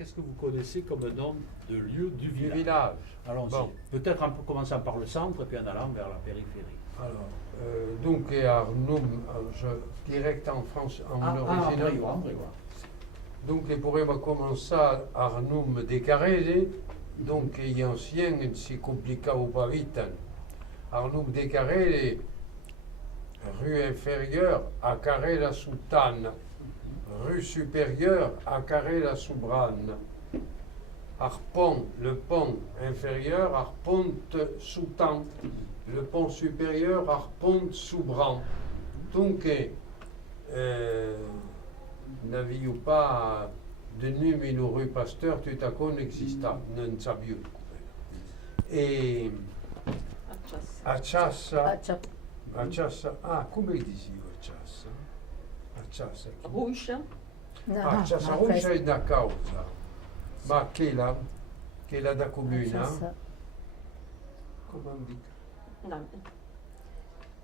qu'est-ce que vous connaissez comme nom de lieu du Du village? village. Allons-y. Bon. Peut-être en commençant par le centre et puis en allant vers la périphérie. Alors, donc, et Arnhem, direct en France, en original. Donc, pourremo commencer a Arnhem de Carrese, donc, gli anciens si complicavo pas vite. Arnhem de Carrese, rue inférieure à Carré-la-Soutane, rue supérieure à Carré-la-Soubranne. Arpont, le pont inférieur, Arpont-Soutan, le pont supérieur, Arpont-Soubran. Donc, n'avions pas de numéro rue Pasteur, tout à coup n'exista, non savions. Et Acciassa, come dicevo Acciassa? Acciassa. Ruscia? Acciassa Ruscia è una causa, ma che la da comuna, come dico? No.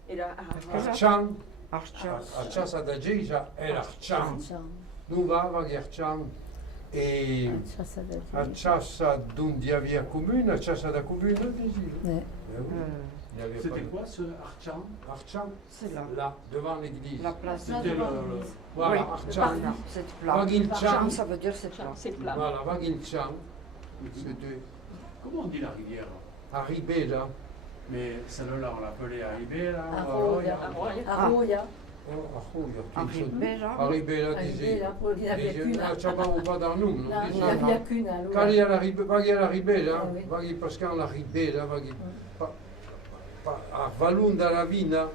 Era Arcian, Arcias. Acciassa da Geisa è l'Arcian, non va che Arcian, e Acciassa d'onde havia comune, Acciassa da comune, dicevo. Il y avait C'était pas- quoi ce Archan? Arcian, C'est là. là, devant l'église. La place. C'était Voilà, Oui, Arcian. Voilà, c'est plat. Vagilcian. Arcian, ça veut dire c'est plat. c'est plat. Voilà, Vagilcian. C'était Comment on dit la rivière? à Ribera. Mais celle-là, on l'appelait Aribera. Arroya. Arroia, Arribera. a Ribera dice. Il n'y avait qu'une. C'avevamo pas dans nous, non? Non, il n'y Dice, avait qu'une. allora. Cali vaghi alla Ribera, Ah, oui. vaghi Pascal alla Ribera, vaghi a Valunda Ravina,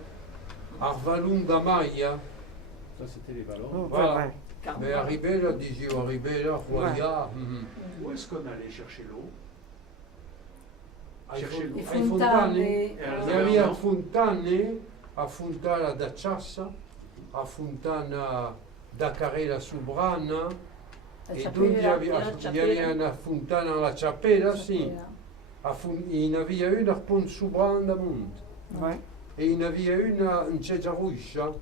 a Valunda Maia, Ça, c'était les Oh, ballons. voilà. ouais. Mais a Ribera, dicevo, a Ribera, Roya. Où est-ce qu'on allait chercher l'eau? Ai Chercher l'eau. fontane, E e havia fontane, a Fontana da Ciassa, a Fontana da Carrera Subrana, e quindi Era il y Ciapera. avait una fontana alla Ciapera, sì. Il y en avait une a Pont Subran damunt, Ouais. e il y en avait une in Cesaruscia,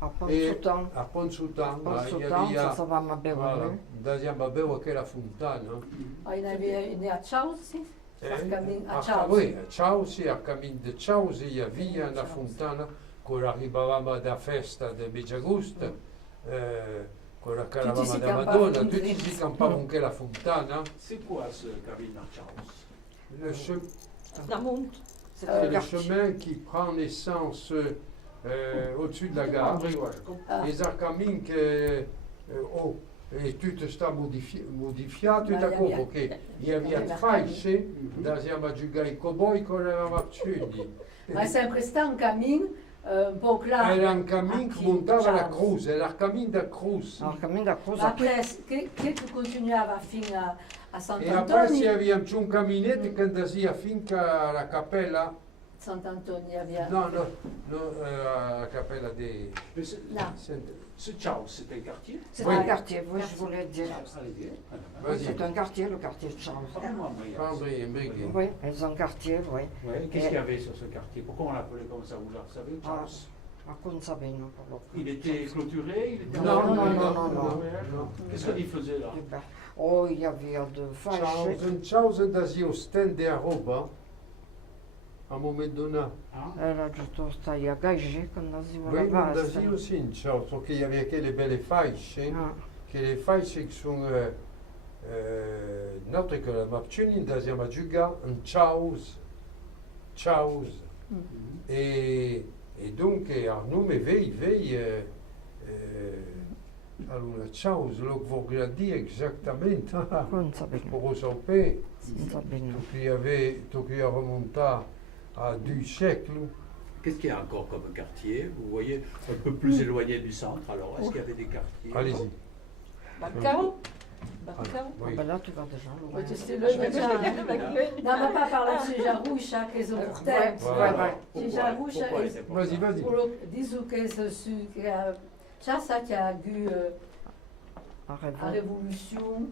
À e Pont-Soutan. a Pont Sutan, Pont-Soutan, ça va ma belle. voilà, daziamo bevo che la fontana. Ah, il y en avait une à Chelsea. A Ah, Chelsea. oui, a Chelsea, a cammino di Chelsea, il y avait una fontana, quando arrivavamo da festa di Meggiagusta, quando eravamo si da campavano Madonna, in tutti Grecia. si campavano anche la fontana. C'est quoi ce cabine Charles? Le Damunt. C'est c'est le le quartier. chemin qui prend naissance au-dessus de la gare. Oui, ouais, je comprends. Les arcamines che e tutto sta modificato Ma da il y come avait- che il y avait il y avait fasce da siamo a giocare i cowboy con eravamo acciuti. Ma sempre sta un cammino un po' claro. Era un cammino che Anche montava la Chelsea. cruz, era il cammino da cruz. Alors, Camille da Cruz, Ma après. après, che continuava fino a E Sant'Antonio. poi abbiamo un camminetto che andava finca alla cappella, Sant'Antonio aveva. no, la cappella di Mais c'est- Là. ce Charles, c'est un quartier? C'est Oui. un quartier, oui, je voulais dire. Allez, viens. Vas-y. C'est un quartier, le quartier de Charles. Parle-moi, Maria. Pandri e Brighi. Oui, ils ont un quartier, oui. Ouais, qu'est-ce qu'il y avait sur ce quartier? Pourquoi on l'appelait comme ça? Vous le savez, Ah, Charles? à Consabeno, pour le coup. Il était clôturé? Il était Non, en- non. Qu'est-ce qu'il faisait là? Super. Oh, il y avait de fâches. Ciao, da zio stende a roba a un momento dato. Hein? Era giusto stai a gagé quando si va Oui, la da basta. zio sì, ciao, perché il y avait quelle belle fasce, Ah, che le fasce che sono note che la mapciuni da siamo a giocare un ciao. E dunque a nome vei allora ciao, lo che voglio dire esattamente Consabeno. pour vous saper. Consabeno. Donc il a remonté à 2 siècles. Qu'est-ce qu'il y a encore comme quartier? Vous voyez, un peu plus éloigné du centre. Alors, est-ce qu'il y avait des quartiers? Allez-y. Baccao. Baccao. Ah, Oui. ben là, tu vas déjà loin. Poi se lui No, ma pa parla di Jaruscia che sono Ouais, portenti. ouais, ouais. Ci Jaruscia Pourquoi e elle était pour ça? Vas-y. disu che su che c'ha sa che ha gu La a révolution.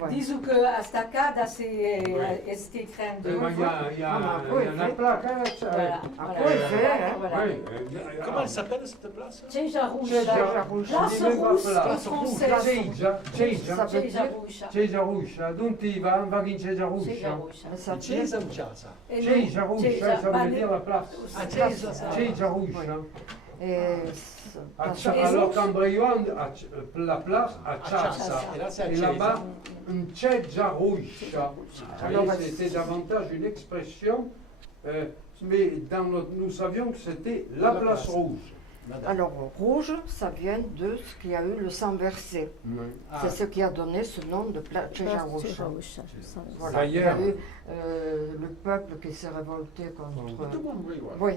Ouais. Disons que à Stacada, c'est grande. Ma il y a un plaque, hein, Voilà. Après, il fait, hein. Voilà. Oui, Comment elle s'appelle cette place? Cieja Rusza. Cieja Rusza. Place Rousse en français. Ça veut Cieja dire Rusza. Cieja Ruscia, d'où va in Cieja Cieja Ruscia? Rusza. mais ça dit Chiesa ou Chiasa? Cieja Ruscia, ça veut dire la place. Ah, Chiesa, ça. Cieja Ruscia. Alors Cambrione, la place à Chiasa. Et là, c'est à Et Chiesa. là-bas, une Cieja Ruscia. Alors, C'était davantage une expression, mais nous savions que c'était la place rouge. Alors, rouge, ça vient de ce qui a eu le sang versé. Ah. C'est ce qui a donné ce nom de Cieja Rusza. Voilà. Il y D'ailleurs, a eu le peuple qui s'est révolté contre. Tout le monde brille, ouais. Oui,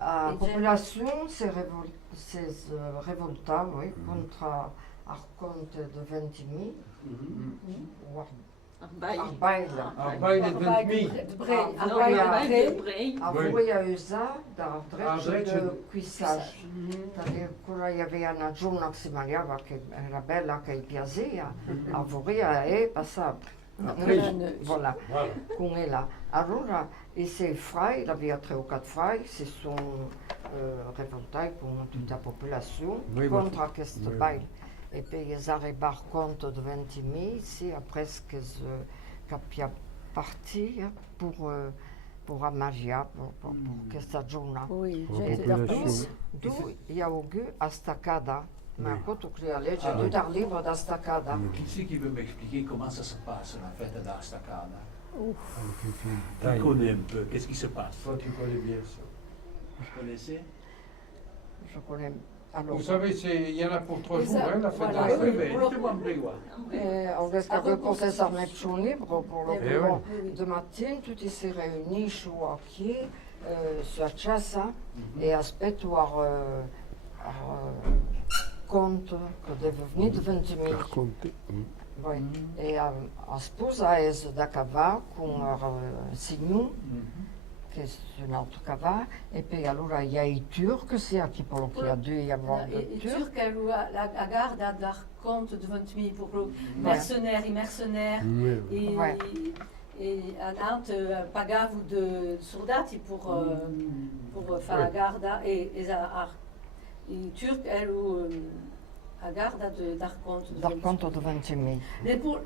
la population s'est révolta oui, contre Arconte de Ventimille, ou Arbeid. Arbeid. Arbeid de Ventmi. De Bree. Ah, Arbeid ja. de Bree. Avui Usa da Ah, drecce drecce de cuissage. C'est-à-dire qu'il y avait una giornata che si mangiava che era bella, che piaceva, avui è passable. Voilà, Voilà. qu'on est là. Alors, et ces frères, il y avait 3 ou 4 frères, se sont révoltés contre toute la population, Oui, contre ce oui. bail. Et puis ils arrivent à compte de 20 000, ici, après ce que capia parti pour Amagia, pour questa giornata. Oui, E gente da da tu il y a eu a Stacada, ma quando tu la legge, tu arrivi da Stacada. Qui c'est qui veut m'expliquer comment ça se passe, la fête d'Astacada? Qui Taille. connaît un peu? Qu'est-ce qui se passe? Toi, tu connais bien ça. Vous connaissez? Je connais. Alors, Vous savez, il y en a pour 3 Et jours, ça, hein, la fête voilà. de Oui, la oui, mais dites-moi en briois. on reste à reposer sa maison libre pour le Eh moment. oui. De matin, tutti si riuniscono qui sulla casa e aspettano conto che deve venire di 20.000. Oui. E a sposa è da cavà con signor, che è un altro cavà, e poi allora il y a i turcs, c'est qui pour qu'il y a dû y avoir Et de turcs. Turc, la garde a dar compte de 20.000 pour le mercenaire et mercenaire. Et, Ouais. et un autre pagava de soldati pour faire la garde. Et Turc, elle a garde de dar compte de Dar 20.000. conto di 20.000. Mais pour,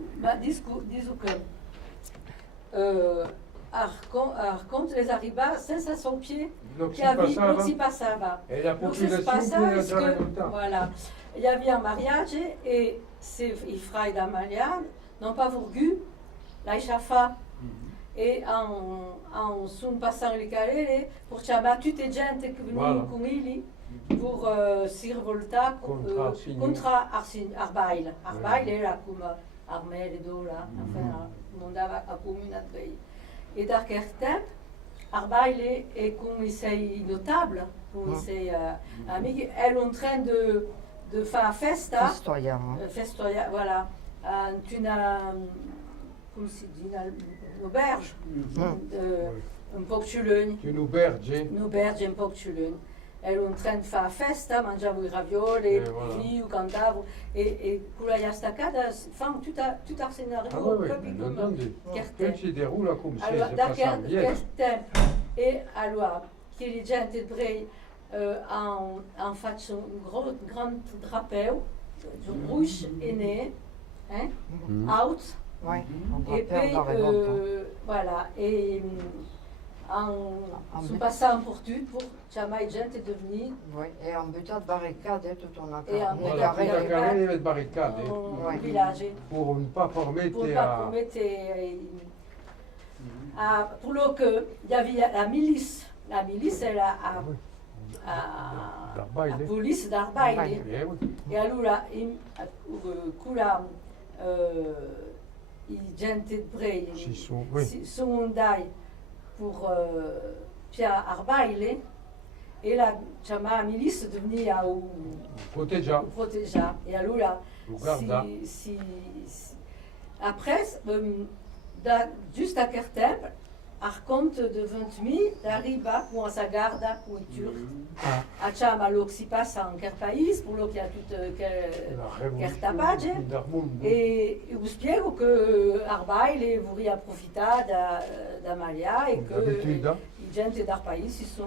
disons que Arconte les arriva senza son pied Donc, che si non si passava. passava. Et la Donc, c'est ce population qui passage est dans le que, temps. voilà, il y avait un mariage et i frères d'Amalia n'ont pas voulu la chafa. E sono passati le carriere per chiamare tutte gente che venivano con lui per si rivoltare contro Arbail. Arbail era come Armel e Dola, mandava a comune a Trei. E da quel tempo Arbail est comme sei notable, comme sei amici, elle est en train de faire festa. Festoia, voilà. Come si dice, un'auberge, un po' più lunghi. Un'auberge. Un'auberge un po' più lunghi. Ero in train di fare festa, mangiavo i ravioli, io cantavo e con la staccata fanno tutto il scenario. Quel si déroule comme ça, allora, c'est da pas ça bien. quel tempo? E allora, che la gente di Brei hanno fatto un grande drapeur, rouge et né, out. Oui, Et puis, voilà, et sono passati per tutto, per chiamare gente di venire. Oui, et en butant de barricade, tout on a Et en Voilà, butant il y avait des barricades au village. pour ne pas permettre Pour pas permettre pour le que il y avait la milice. La milice, elle a la police d'Arbaile. E allora, i gente di Brei sono andati per Arbaile e la chiamava milice di venire a proteggiare. E allora, après, juste à quel tempo, racconte de 20.000 d'arriba pour sa garde pour les Turcs. A Chama lo que se passe en quel pays, pour lo qu'il y a tout quel tabac. Et vous spiego que Arbaile voudrait profiter d'Amalia et que les gens d'Ar pays ils sont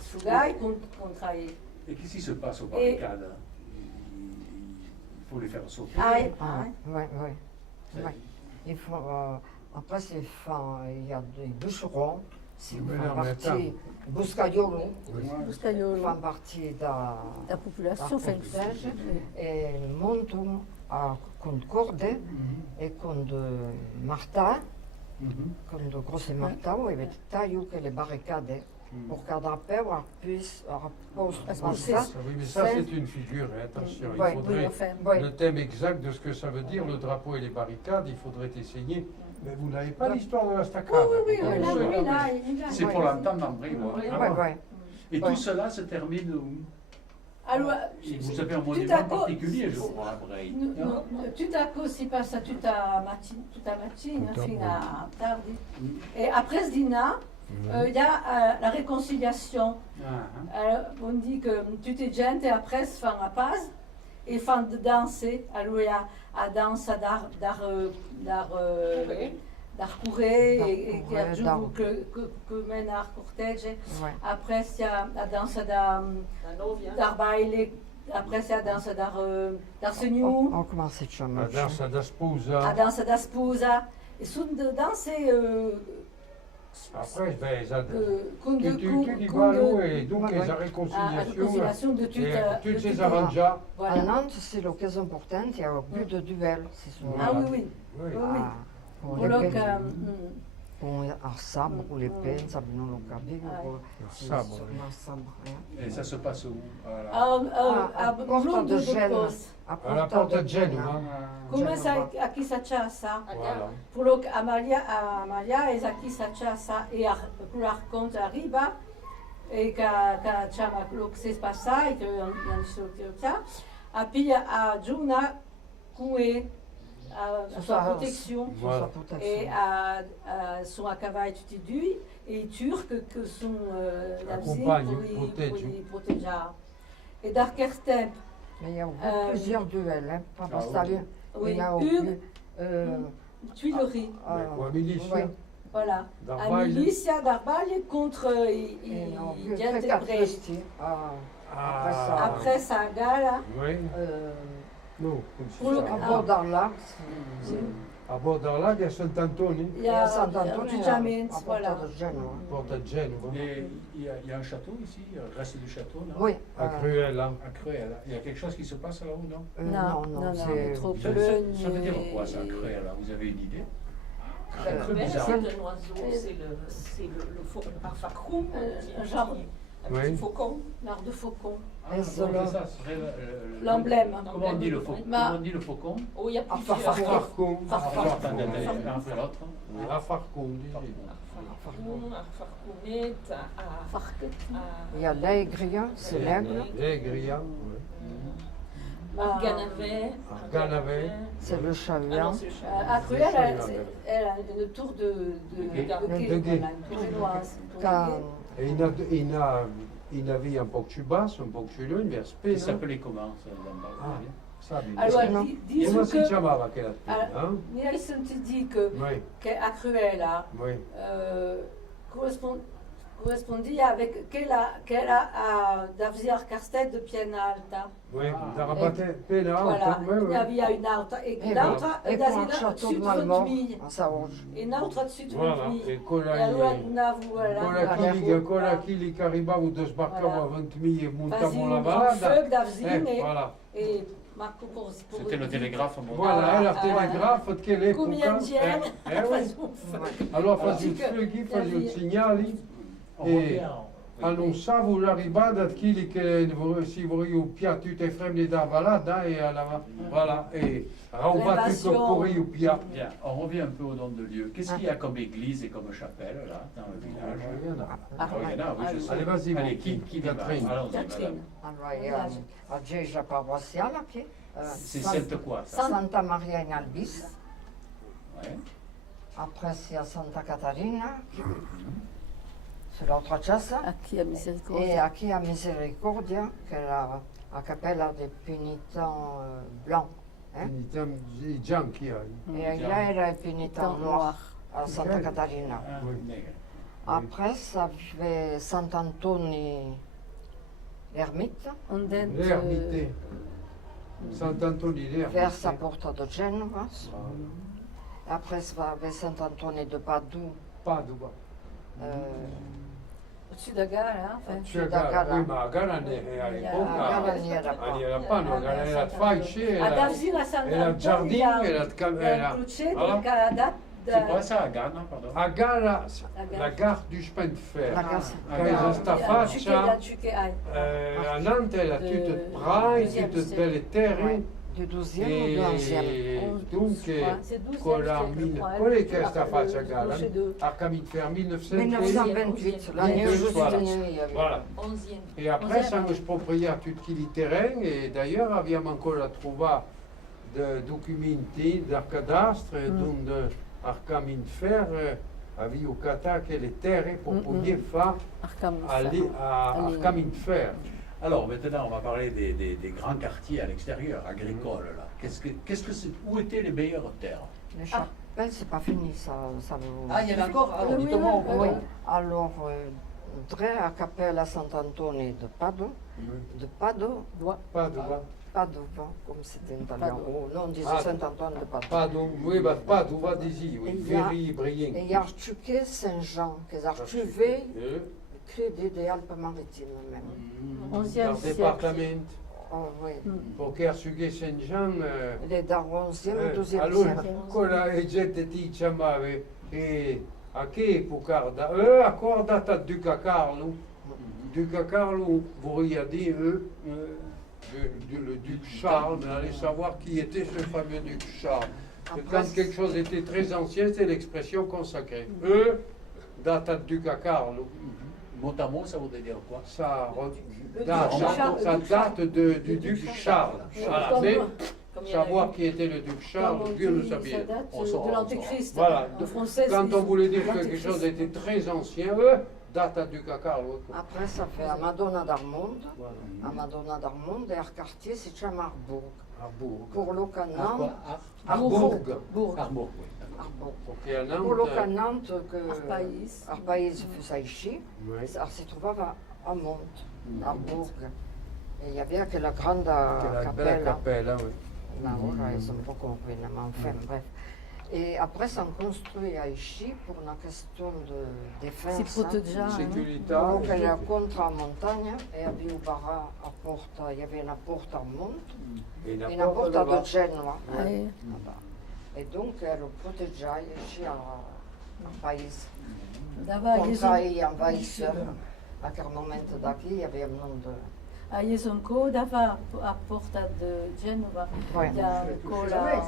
sougaï contre eux. Et qu'est-ce qui se passe aux barricades? Il faut les faire sauter. Oui. Il faut, après, il y a des bûcherons, c'est une partie, Buscaiolo, font partie de La population fait et montent à Concorde et contre Marta, contre Grosse Marta, où il y a les barricades. Pour qu'un rappeur puisse Oui, mais ça c'est une figure, attention. Il faudrait le thème exact de ce que ça veut dire, le drapeau et les barricades, il faudrait essayer. Mais vous n'avez pas l'histoire de la stacade. Oui, C'est pour l'entendre en vrai. Et tout cela se termine où? Alors, vous avez un monument particulier, je crois, après. Tout à coup, si passe toute la matinée, fin à tardi. Et après ce dîner, il y a la réconciliation. On dit que toute la gente après se font la paz et font de danser. Alors il y a la danse d'arcourer et qui a que mène à cortège. Après il y a la danse d'arbaile. Après c'est la danse d'arsenio. On commence à changer. La danse da sposa. La danse da sposa. Et sous de danser. Après, tu dis balou et donc la réconciliation de toutes ces arrangements. À Nantes, c'est l'occasion importante, il y a plus de duels. Oui. Pour un sabre ou l'épée, sabino lo cabello, Et ça se passe où? à Porta de Gênes. À la porte de Gênes. Come a chi sa ça? Pour Amalia et a chi sa ça et pour la raconte arriba et qu'à chama lo que se passa et que ça a puis à Juna coué à sa protection et sont à cavale tout éduit et les Turcs que sont pour les protéger. Et d'Arkerstep. Mais il y a eu plusieurs duels, pas Bastalien. Oui, Tuileries. Voilà. La militia d'Arballe contre gente après ça, gala. À bord d'Arlac. À bord d'Arlac, il y a Saint-Antonio. Il y a Saint-Antonio, voilà. Porte de Gênes. Il y a un château ici, le reste du château, non? Oui. À Cruel. Il y a quelque chose qui se passe là-haut, non? Non, c'est trop Ça veut dire quoi, ça, Cruel? Vous avez une idée? C'est un oiseau, c'est le farfacoum, genre un petit faucon. L'art de faucon. L'emblème. Comment on dit le faucon? Comment on dit le faucon? Oh, il y a plusieurs. Farfarcon. Il y a l'aigria, c'est l'aigle. L'aigria. Ganavet. C'est le chavian. À Cruel, elle a une tour de guet, une tour génoise. Et il avait un peu de basse, un peu de lune, vers Spé. Il s'appelait comment, ça? Alors, disons que... Il se dit qu'à Cruel, correspondait avec qu'elle a d'avoir castet de piena alta. Oui, d'arabate piena alta. Voilà, il y avait une alta et l'autre et pour un château de Malmort, en Saorge. Et l'autre dessus de Voilà, et cola qui arrivava de sbarcava a 20.000 e montavamo la valada. Voilà. Et Marco pour c'était le télégraphe. Voilà, la télégraphe de quelle époque? Alors, faisait le signal. E annunciavo l'arrivata di quelli che si vogliono più tutte fremde da valada e alla voilà et rauba tutto pour io più. Bien, on revient un peu au nom de Dieu. Qu'est-ce qu'il y a comme église et comme chapelle là dans le village? Il y en a. Oui, je sais. Allez, vas-y, allez, qui démarre? Catherine. Allora, il y a la Gieja paroissiale qui c'est Sainte quoi ça? Santa Maria in Albis. Ouais. Après, il y a Santa Catarina, c'est l'autre chasse. Aqui a misericórdia. Et aquí a Misericordia, qui est la Capella des pénitents blancs. Hein? Pénitents bianchi. Et là, il y a les pénitents noirs à Santa Catarina. Après, ça fait Sant'Antoni l'ermite, L'ermite. Sant'Antoni l'ermite. vers sa porta de Genova. Après, ça va Sant'Antoni de Padoue. Padova. Au-dessus de Gara, Cioè Gara, ma Gara all'epoca Gara non era non qua. era panno, era fasce, Ad era Arzina il giardino, era Cruceto, che ha dato. C'est quoi ça, à Ghana, pardon? a Gara, la gare du chemin de fer. La gare. Questa sta faccia, a Nantes era tutto prai, tutte belle terre. Du 12e ou 11e? E dunque, con la mine, qual è questa faccia a Gara? A cammin de fer 1928, l'année où je suis Voilà. venue. Voilà. 11e. Et après, ça nous expropriait tutti i terreni e d'ailleurs abbiamo ancora trovato documenti dal cadastre dove a cammin de fer aveva catato le terre per poter fare a cammin de fer. Alors maintenant, on va parler des grands quartiers à l'extérieur, agricoles. Là. Où étaient les meilleures terres? Les chapelles, c'est pas fini, ça vous... Ah, il y en a encore? Alors, Oui, dites-moi. oui, Oui, alors, Dre a Capella Sant'Antoni de Padova, Padova, comme c'était en italien, ou non, on disait Saint-Antoine de Padova. Padova, oui, Padova disi, oui, Veri, Brieng. Et il y a Archuquet Saint-Jean, qui est archivé, créé des Alpes-Maritimes même. 11e Dal siècle. département, Oh, oui. perché Archuquet Saint-Jean, Il est dans le 11e ou 12e allora, siècle. quella è gente ti chiamava, e a che epoca, a data Duca Carlo, Duca Carlo voulait dire, le duc Charles, mais allez savoir qui était ce fameux duc Charles. Quand quelque chose était très ancien, c'est l'expression consacrée. Data Duca Carlo. Mot à mot, ça voudrait dire quoi? Ça Charles. date du duc Charles. Voilà. Mais savoir qui était le duc Charles, Dieu le savait. On saura, De l'Antéchrist. Voilà. En français, Quand c'est on voulait dire que quelque l'Antéchrist. chose était très ancien, data Duca Carlo. Après, ça fait à Madonna d'Armonde. À Madonna d'Armonde, et le quartier, c'est Chamarbourg. Arbourg. Pour le Canant, Arbourg. Arbourg, oui. Arbourg. Ok, à Pour le Nantes. Canant, que Arpaïs. Arpaïs faisait ici, Ouais. ça se trouvait à Monte, à Bourg. Et il y avait que la grande La bella capella. cappella, oui. Là, ora, ils ont pas compris, mais enfin, bref. Et après, ça construit à ici pour une question de défense. Si proteggia. Sécurité. Donc, il y a contre la montagne, et il y avait il y avait une porte à Monte Et et une porte à là-bas. Genoa. Ouais. Et donc, elle protégeait ici à Pays. Là-bas, Contre gli envahisseurs. À quel moment daqui, il y avait un nom de... a Jesonco, dava a porta de Genova. Ouais. Il y a ancora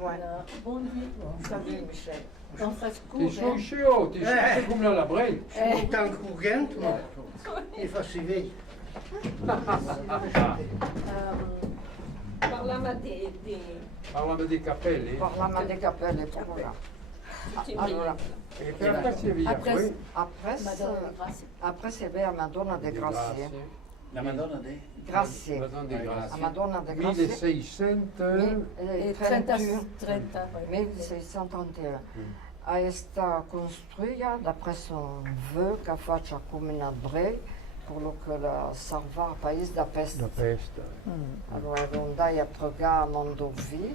Ouais. bon Dieu, Salut, Michel. un fresco. Ti sciuscio, ti sciuscio come la Brel. Tan corrente, ma e facile. Parlava di Parlava di capelli. Parliamo di capelli, proprio là. Allora, E per cazzo via Après, qui. Madonna di Grazia. après c'est vers Madonna de Grazie. La Madonna dei... Grazie. Madonna di A Grazia. Madonna de Grazie. 1600. E 30, 30, ouais. 1631. È stata costruita d'après son vœu che faccia come una bre, quello che la salva al paese da peste. La peste. Allora è andata a pregare a Mondovì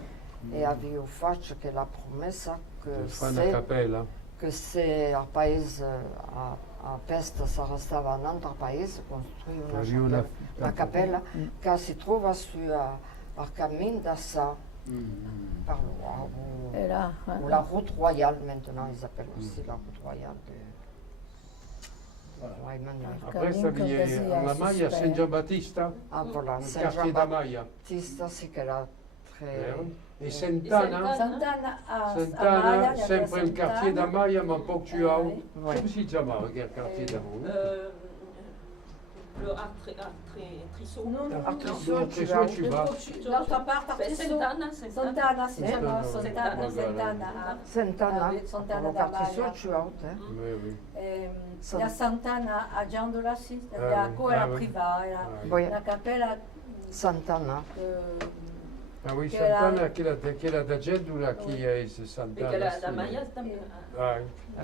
e aveva fatto che la promessa Fa una cappella. che se al paese a peste sarà stato un altro paese, costruire una cappella che si trova sul cammino da Sa, par Et là, ou la route royale maintenant, ils appellent aussi la route royale de Roi Emmanuel. Après ça vient la Maia San Giambattista, Ah voilà, il quartier da Maia. Saint-Jean-Baptiste, c'est qu'elle a très... E Sant'Anna, Sant'Anna a Sant'Anna, Maia, sempre il quartier da Sant'Anna. Maia, ma un po' più alto. Ouais. Come si chiamava che è il quartier da Maia? Le Artriso. Non, non, Artriso, non. tu vas. L'altra part, Artriso. Sant'Anna si chiama Sant'Anna. Sant'Anna. Sant'Anna, Sant'Anna allora Artriso d'Amalia. ci va, Oui, oui. Il y a Sant'Anna a Giandola, sì, la oui. quella Ah, oui. privata, Oui. la cappella Sant'Anna. Ah oui, Che Sant'Anna, quella da Gendula, chi è Sant'Anna? Perché la sì. Damaia Ah,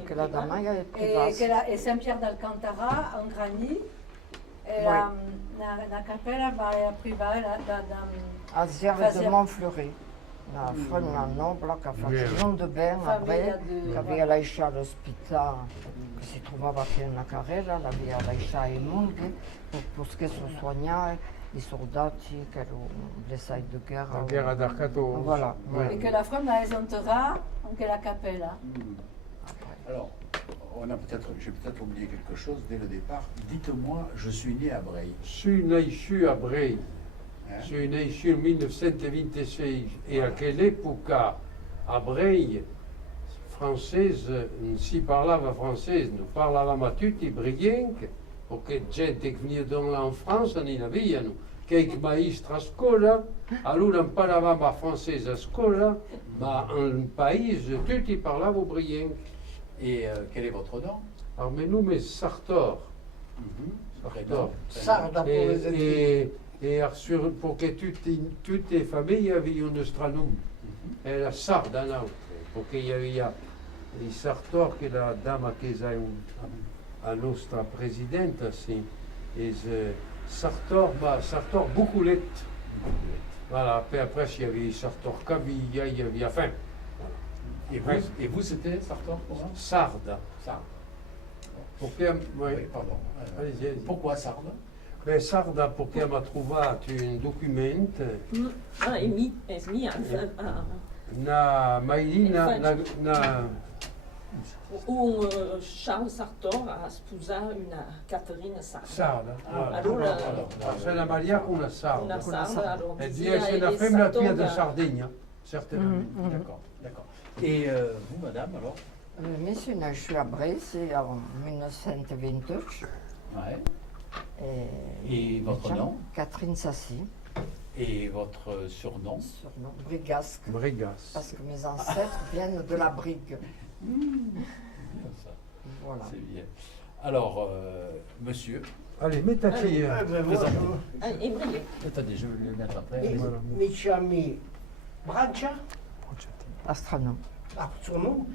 Quella da Maia è e, privata. e Saint-Pierre d'Alcantara en granit. E Oui. la cappella va privata da Azière de Montfleury. La femme noble che ha fatto Vero. un nom de bain a famiglia Bre, di... che aveva lasciato l'ospitale che si trovava qui nella carriera, l'aveva lasciato in Munghe perché si soignare i soldati che erano blessati di guerra. La guerra d'Arcato. Voilà. Ouais. E che la femme la esenterà anche la cappella. Alors, j'ai peut-être oublié quelque chose dès le départ. Dites-moi, je suis né à Breil. Sono nasciuto a Brei, Hein? sono nasciuto nel 1926 e a quell'epoca a Brei francese non si parlava francese, non parlavamo tutti brianchi, perché gente che veniva là in Francia non avevano, che maestri a scuola, allora non parlavamo francese a scuola, ma in paese tutti parlavano brianchi. Et quel est votre nom? Alors, mes noms è Sartor. Prénom. Sarda pour les Indiens. Pour que toutes les familles avaient un astronome. Et la Sarda, non. Parce qu'il y avait les Sartor, que la dame qui est la nostra présidente, c'est Sartor, Sartor Boucoulette. Voilà, puis après, il y avait Sartor Cavilla, il y avait, enfin, Et vous c'était Sartor pour moi? Sarda. Sarda. Pour que, Oui, pardon. Allez-y, allez-y. Pourquoi Sarda? Ben, Sarda, perché mi ha trovato un documento, è mia. una mailina, Un Charles Sartor ha sposato una Caterina Sarda. sarda. Allora, C'est la maglia con una Una sarda. sarda, allora E zia c'est la e femmina Sartor qui de da- Sardegna, certainement. D'accord, d'accord. Et vous, madame, alors? Mi sono nasciuta a Bresse en 1928. Ouais. Et votre nom? Catherine Sassi, Et votre surnom? surnom Brigasque, Brigas. parce que mes ancêtres viennent de la Brigue. Ça, Voilà. c'est bien. Alors, monsieur, Allez, mets ta fille. E Brielle. attendez, je vais le mettre après. Mi chiami Brancia, Astronome. son nom,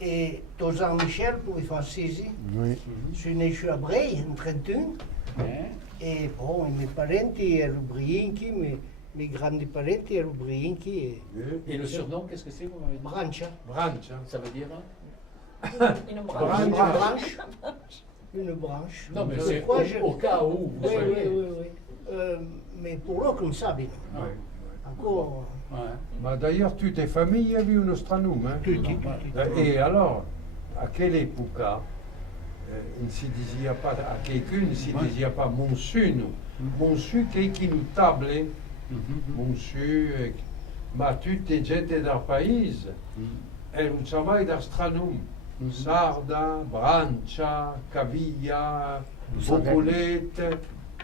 et ton Jean-Michel pour les Francesi. Oui. Je suis né à Breil en 31. Hein? E bon, i miei parenti erano briinchi, i miei grandi parenti erano briinchi e Et le surnom, qu'est-ce que c'est, vous m'avez dit? Brancia. Brancia. Ça veut dire? In un Brancia. Une braccio. branche. Une branche. Non, mais Je c'est crois que au cas où vous Oui, soyez. oui, oui, oui. Mais pour loro non sapino. Ouais. Ancora Ouais. Ma d'ailleurs, toutes les familles avaient un astronome. Hein? tutti. Et alors, à quelle époque il ne se disait pas, à quelqu'un ne se disait pas monsieur, nous. Monsieur, qui nous tablait, monsieur, ma tutte le gente del paese, e non sa mai d'astronome. Sarda, Brancia, Caviglia, Boccolette,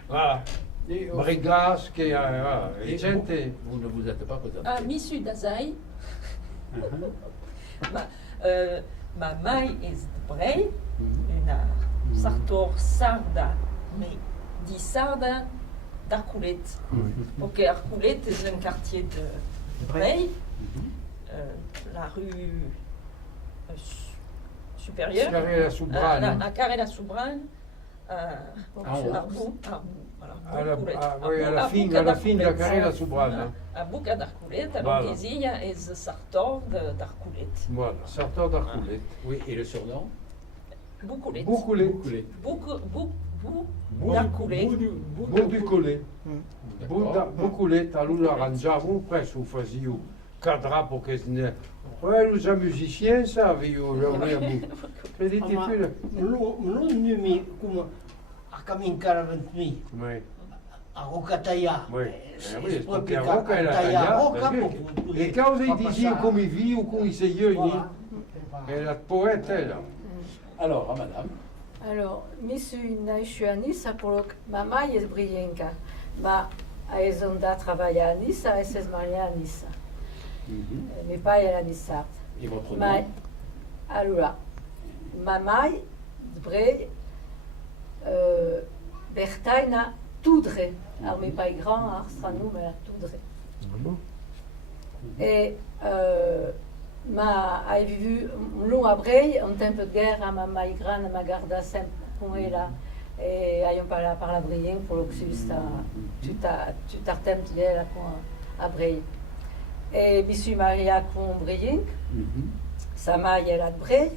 voilà. Et, Brigas, che voilà, et e gente. vous ne vous êtes pas présenté. Ah, mi su da Zai. Ma mai is Brei, una Sartor Sarda, mais di Sarda d'Arcoulette. Ok, Arcoulette est un quartier de Brei, la rue supérieure, Carrera Subrana. à Carrera Subran, haut. Arbou, À la fin de la carriera Subrana. A Buca d'Arcoulette, Voilà. alors Isigna est Sartor d'Arcoulette. Voilà, Sartor d'Arcoulette. Oui, et le surnom? Boucoulette. Boucoulette. D'Arcoulette. Bou du collet. D'accord. Boucoulette, allora arrangiamo presso, fazio cadra perché se ne... Os musiciens savio, credete Ma più? non mi come a camminare avanti Oui. a Rocataia. Oui. Si può Perché a applicare Rocca è la a Rocca, tagliata. E causa i dizioni come viu, come i seglioni, e la poeta è là. Alors, à madame, Alors, misu naishu a Nice, pour ma mãe é brienca, ma a onda trabalha a Nice, a esses malha a Nice. Meu pai era Nissart. Et votre Ma, nom? allora, ma mãe brei Bertaina Tudre. Alors, meu pai grand, Arstranu, mais la Tudre. Et ma hai vivu long après, en temps de guerre, ma mãe grande m'a gardé sempre com ela. Et ayant parlé par la brien pour l'oxus, tu t'as tempo dela com a brei. Et bisu Maria com brien, sa mãe era de brei,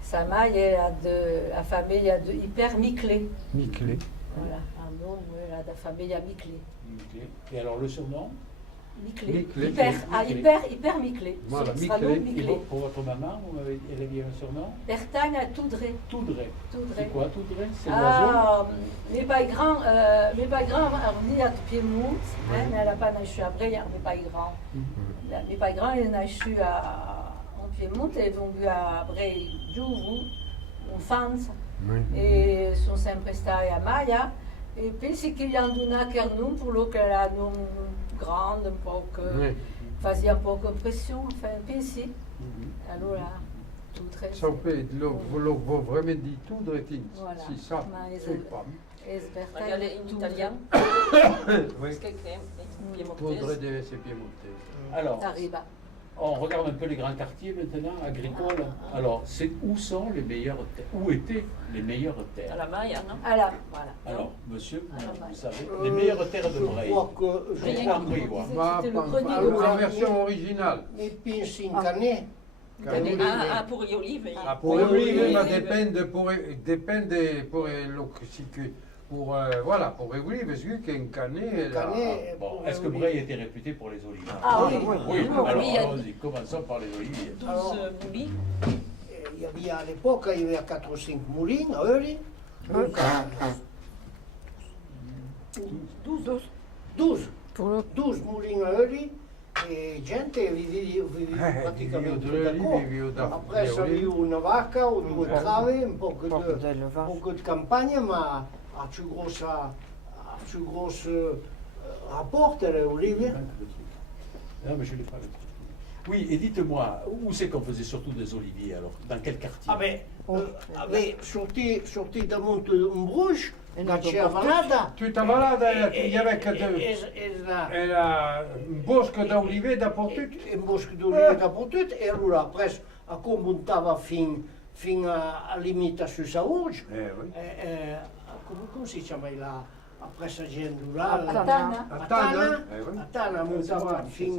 sa mãe era de la famille de hyper Miclé. Miclé. Voilà, un nom era da famille Miclé. Et alors le surnom? Miclé. Miclé. Hyper Miclé. Voilà, Ce sera Miclé. nous, Et Miclé. pour votre maman, elle avait un surnom? Bertagne à Toudré. Toudré. Toudré. C'est quoi Toudré? C'est l'oiseau? Ah, mes pas grands, ni à Piémont, mais elle n'a pas naissé à Breil, mes pas grands. Mes pas grands, elle a naissé en Piémont, et venu à Breil, Jouvou, en France, et son Saint-Presta et à Maya. Et puis, c'est qu'il y a un donna Kernum pour l'eau qu'elle a un grande, un peu, faisait un peu impression, enfin, puis ici. Alors là, tout très. Ça fait lo vraiment dit tout de tin. Voilà. Si ça, Ma c'est pas. Magari in italiano, Oui. che è Poudre piemontese. de c'est piémontais. Alors, Arriba. on regarde un peu les grands quartiers maintenant, agricoles. Alors, c'est où sont les meilleures terres? Où étaient les meilleures terres? Alla Maya, no? Alors, voilà. Alors, monsieur, vous savez, les meilleures terres de Breil. Je crois que... Breil. Je crois Oui, voilà. C'était le grenier Ah, de la Breil. version originale. Mais pince in canet. Ah, pure gli olive. Ah, pour olive, ma dépende pour voilà, pour olive, parce qu'un canet, Canet. Bon, est-ce que Breil était réputé pour les olives? Ah oui, Oui, Oui, alors il y a- allons-y, commençons par les oliviers. 12 moulins. Il y avait à l'époque, il y avait 4 ou 5 moulins à Euli. 12. 12 moulins à Euli. E gente viveva praticamente da qua. Après, ça avait una vaca ou due trave, un po' de campagna, ma a più grosso rapport alle olive. Non, mais je l'ai pas le truc. Oui, et dites-moi, où c'est qu'on faisait surtout des oliviers alors? Dans quel quartier? Ah ben, sorti da Monte Bruges, da Cervanada. Tutta Valada, il y avait un bosque d'olive dappertut. Un bosco d'olive dappertut, e allora après, a montava fin a limita su Saurge. Come si chiama là? Après sa gente là? Atana. Atana montava fin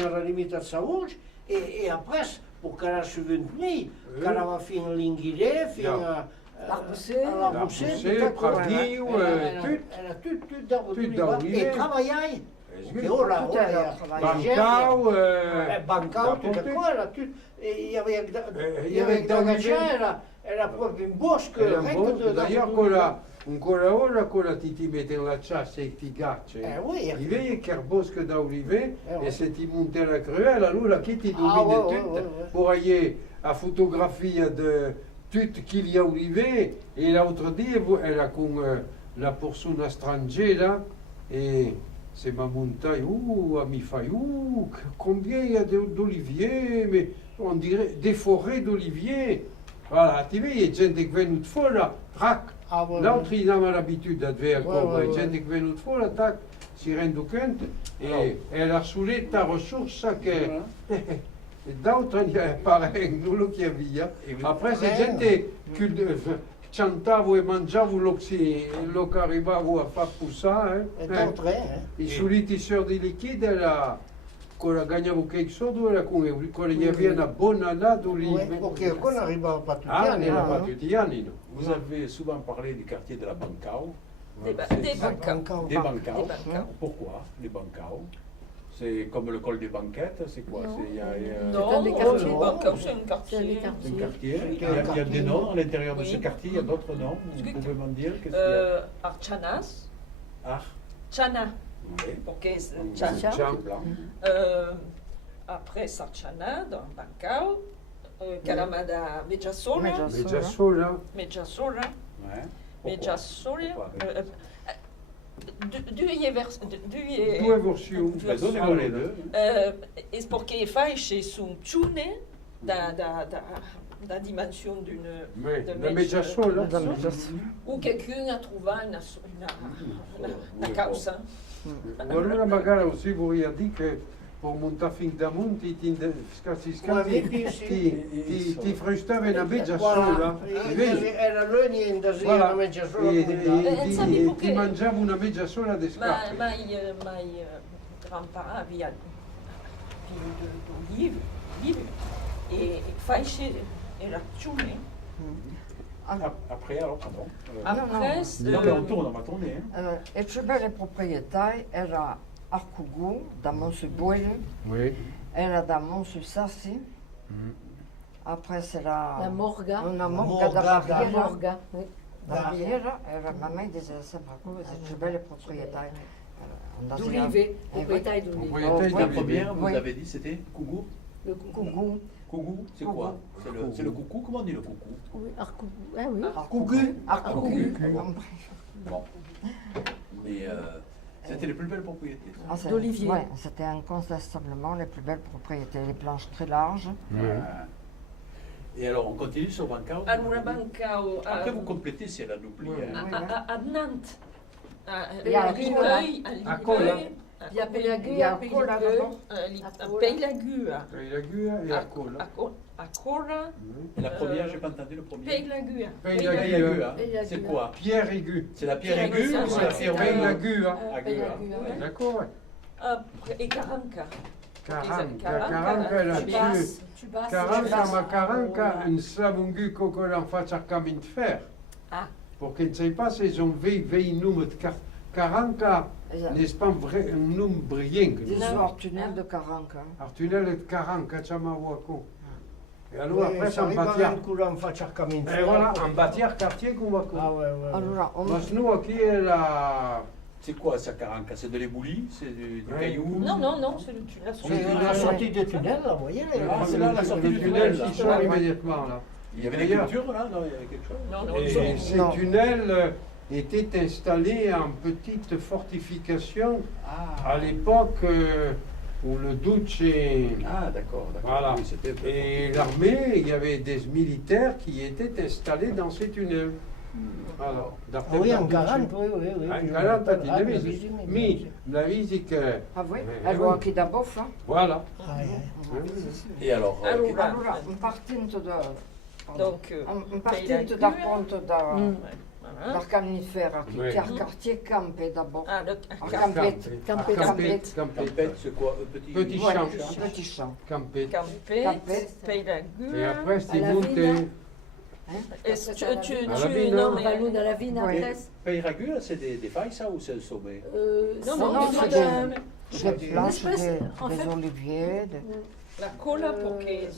alla limita di Saurge, e après, pour qu'elle se venti, qu'elle va fin a l'Inghilé, fin a L'Arbousset, Pradillo, era tutto d'olive. E travagliai. Che ora Bancao, Bancao, tutta quella, il y avait da era proprio un bosco. D'ailleurs, ancora ora con la ti metti la ciassa e ti gacce. Oui. I vedi che il bosco d'olive e se ti monti la cruella, allora chi ti domina tutto. Pour aller a fotografia de tout qu'il y a olive et l'autre dia elle a con la persona straniera et c'est ma montagne, mi fai, combien il y a d'oliviers, mais on dirait des forêts d'oliviers. Voilà, tu vois, il y a gente qui venuta fuori, trac. L'autre, il a l'habitude de faire comme il y a gente qui venuta fuori, tac, si rende compte, et elle a soulé ta ressource che... D'autres, il y a pareil, nous le qui avia. Après, c'est gente che chantavo e mangiavo lo che arrivavo a fare poussare. I soliti sordi liquidi, quando gagnavo qualche soldo, era quando il y avait una buona annata d'olive. Ok, qu'on n'arrivava pas tutti Ah, non, pas tutti gli anni, no. Vous avez souvent parlé du quartier de la Bancao. Des Bancao. Des Bancao. Des Bancao. Pourquoi les Bancao? C'est comme le col des banquettes, c'est quoi? Non, des quartiers. Bancao, c'est un C'est quartier. des C'est un quartiers. quartier. Il y a des noms à l'intérieur de ce Oui. quartier, il y a d'autres noms. Vous pouvez m'en dire? Qu'est-ce qu'il y a? Archanas. Ah, Chana. oui. Porque Chana. Ciao. Blanc. après Sarchana, dans Bancao, Calamada Meggiasola. Meggiasola. Meggiasola. Ouais. Meggiasola. Pourquoi? Due versioni. Donnez-moi les deux. E perché fai su ciune da dimensione di La Meggiasola. o qualcuno ha trovato una causa. Allora magari aussi vorrei dire che per montare fin da monti ti frustava una Meggiasola. Era lui niente, sì, Voilà. una mezza sola quella. Ti mangiava una Meggiasola di scarpe. Mai grandpa aveva d'olive e fai era ciune. Après, alors, pardon. Après, Non, mais on tourne, on va tourner. Hein. E più belle proprietà era Arcugu, da Monsubuele, Oui. era da Monsusassi. Après c'est La Morga. una Morga, morga da La Barriera. Morga, oui. Da Barriera era mamma diceva sempre le più belle proprietà. D'olive, propriétaire d'olive. Propriétaire La d'olive. première, vous Oui. avez dit, c'était Kougou. Le coucou. Coucou. Kougou, c'est quoi? C'est le coucou, comment on dit le coucou? Oui, Arcougou. Ah oui. Coucou. Arcugu. Bon. Mais c'était les plus belles propriétés. ça. Ah, c'est- D'Olivier. Ouais, c'était incontestablement les plus belles propriétés, les planches très larges. Et alors, on continue sur Bancao. allora Bancao Après, vous complétez si elle a oublié. Ouais. Hein. a Nantes. Il y a Libreuil, a Cola. Il y a Pélague, Il y a Cola d'abord. a Peilagua. Peilagua et Arcola. A Cola, Et la première, j'ai pas entendu le premier. Peilagua. Peilagua. Hein. C'est quoi? Pierre aigu. C'est la pierre Pierre aiguë aiguë, ou c'est la c'est pierre un- aiguë? Peilagua. Aiguë. D'accord. E Caranca. Caranca era Tu passes. Tu passes. Caranca, ma Caranca, un slavungu cocolan faccia camin de fer. Ah. Pour qu'il ne sait pas, c'est un vieil nom de Caranca, n'est-ce pas un nom brillant? Des soirs tunnel de Caranca. Artunel et Caranca, Chamawako. Et alors après, Ça ça arriva bâtir. un courant faccia cammin. Et voilà, en bâtir quartier Kumako. Ah ouais, ouais. Allora, on Parce que nous, qui est la. C'est quoi ça, Caranca? C'est de l'éboulis? C'est du Ouais. caillou? Non, c'est le tunnel. C'est la sortie de tunnel, là, vous voyez Ah, c'est là la sortie le du tunnel tunnel, qui là. sort immédiatement là. Il y avait des D'ailleurs, cultures là? Non, il y avait quelque chose? Non, Et ces Non. tunnels étaient installés en petite fortification Ah, à l'époque où le Duce. ah d'accord, d'accord. Voilà. Oui, c'était Et l'armée, il y avait des militaires qui étaient installés dans ces tunnels. Alors, Ah oui, en 40, oui, oui, oui. En je 40, me rappelle. ti Ah, devi- oui, oui, Mi, la musique, Ah oui, Eh, allora oui. chi da boffa? voilà. Ah, ouais. Et alors, Allora, Allora, un partito da... Donc, un partito da conto da... voilà. da Carnifera, qui Oui. était à quartier Campé d'abord. Ah, le À Campette. Campette. Campette. Campette, c'est quoi? Petit Voilà, champ. petit champ. Campette. Campette, Campette. Et Peilagua. après, c'est À la monté. Villa. Est-ce que tu À la ville, non, hein. mais Valou dans la ville Oui. après. Peiragu, c'est des failles ça ou c'est le sommet? non, c'est de- Des planches, espèce, en des fait. oliviers. la cola perché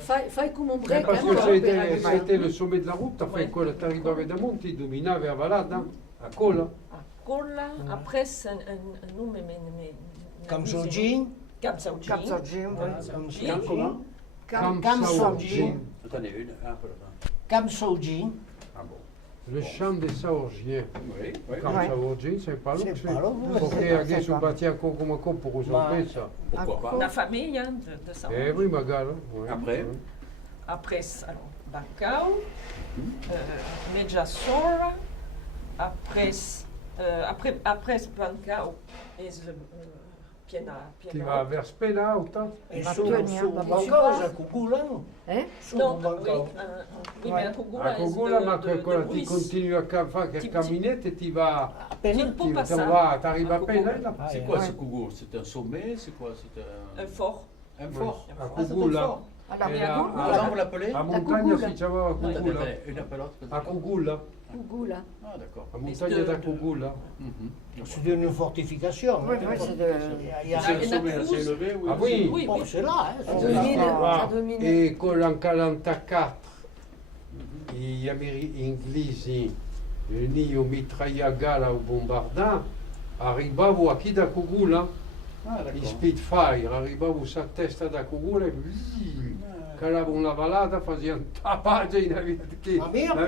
Fai come un Mais break. parce que hein, c'était le sommet de la route, enfin, quand tu arrivais da monti, dominava vers Valade, hein, à Cola. cola après c'est un nome mais Camsoggin. Capsaugin. Capsaugin, Camsoggin. Comment? Camsaugin. J'en ai une, un peu là. Camsoggin. Ah bon? Le champ des Saorgiens. Oui, oui. Camsaugin, c'est pas C'est pas long, oui. Perché adesso battia come per usare ça. Pourquoi pas? La famille hein, de ça. Eh oui, magari. oui. Après? Après, alors, Bancao, Meggiasola, après Bancao, et Piena. Ti va vers Spena, autant? E Ma su Tony, Bancao, a Cucula? Hein? Su Non, oui, Bancao. oui, mais à Cogula, A Cogula, ma de quando ti Bruce. continui a fare che camminette, ti va. Appena. Può passare. Ti arriva A appena Cogula. là. C'est quoi ce cougour? C'est un sommet? C'est quoi? C'est Un fort. un fort? A Ah, c'est un Cogula. fort. Alla E Piagula. Comment la, vous l'appelez? a montagna Cogula. si chiamava Attendez, Cogula. attendez, une appelante. A Cogula. Coucou là. Ah d'accord. La montagna da Cogula. C'est une fortification. Oui, oui, c'est de... Il y a C'est le Et la sommet Cruz. assez élevé? Ah oui. Oui, Bon, oui. c'est là, hein. Ça c'est domine. là. Ça domine. E con l'44 gli inglesi venivano mitragliare o bombardare, arrivavo a chi da Cogula, Ah i d'accord. Spitfire, arrivavo sulla testa da Cogula e caravano la vallata, facevano tapare in Ma me una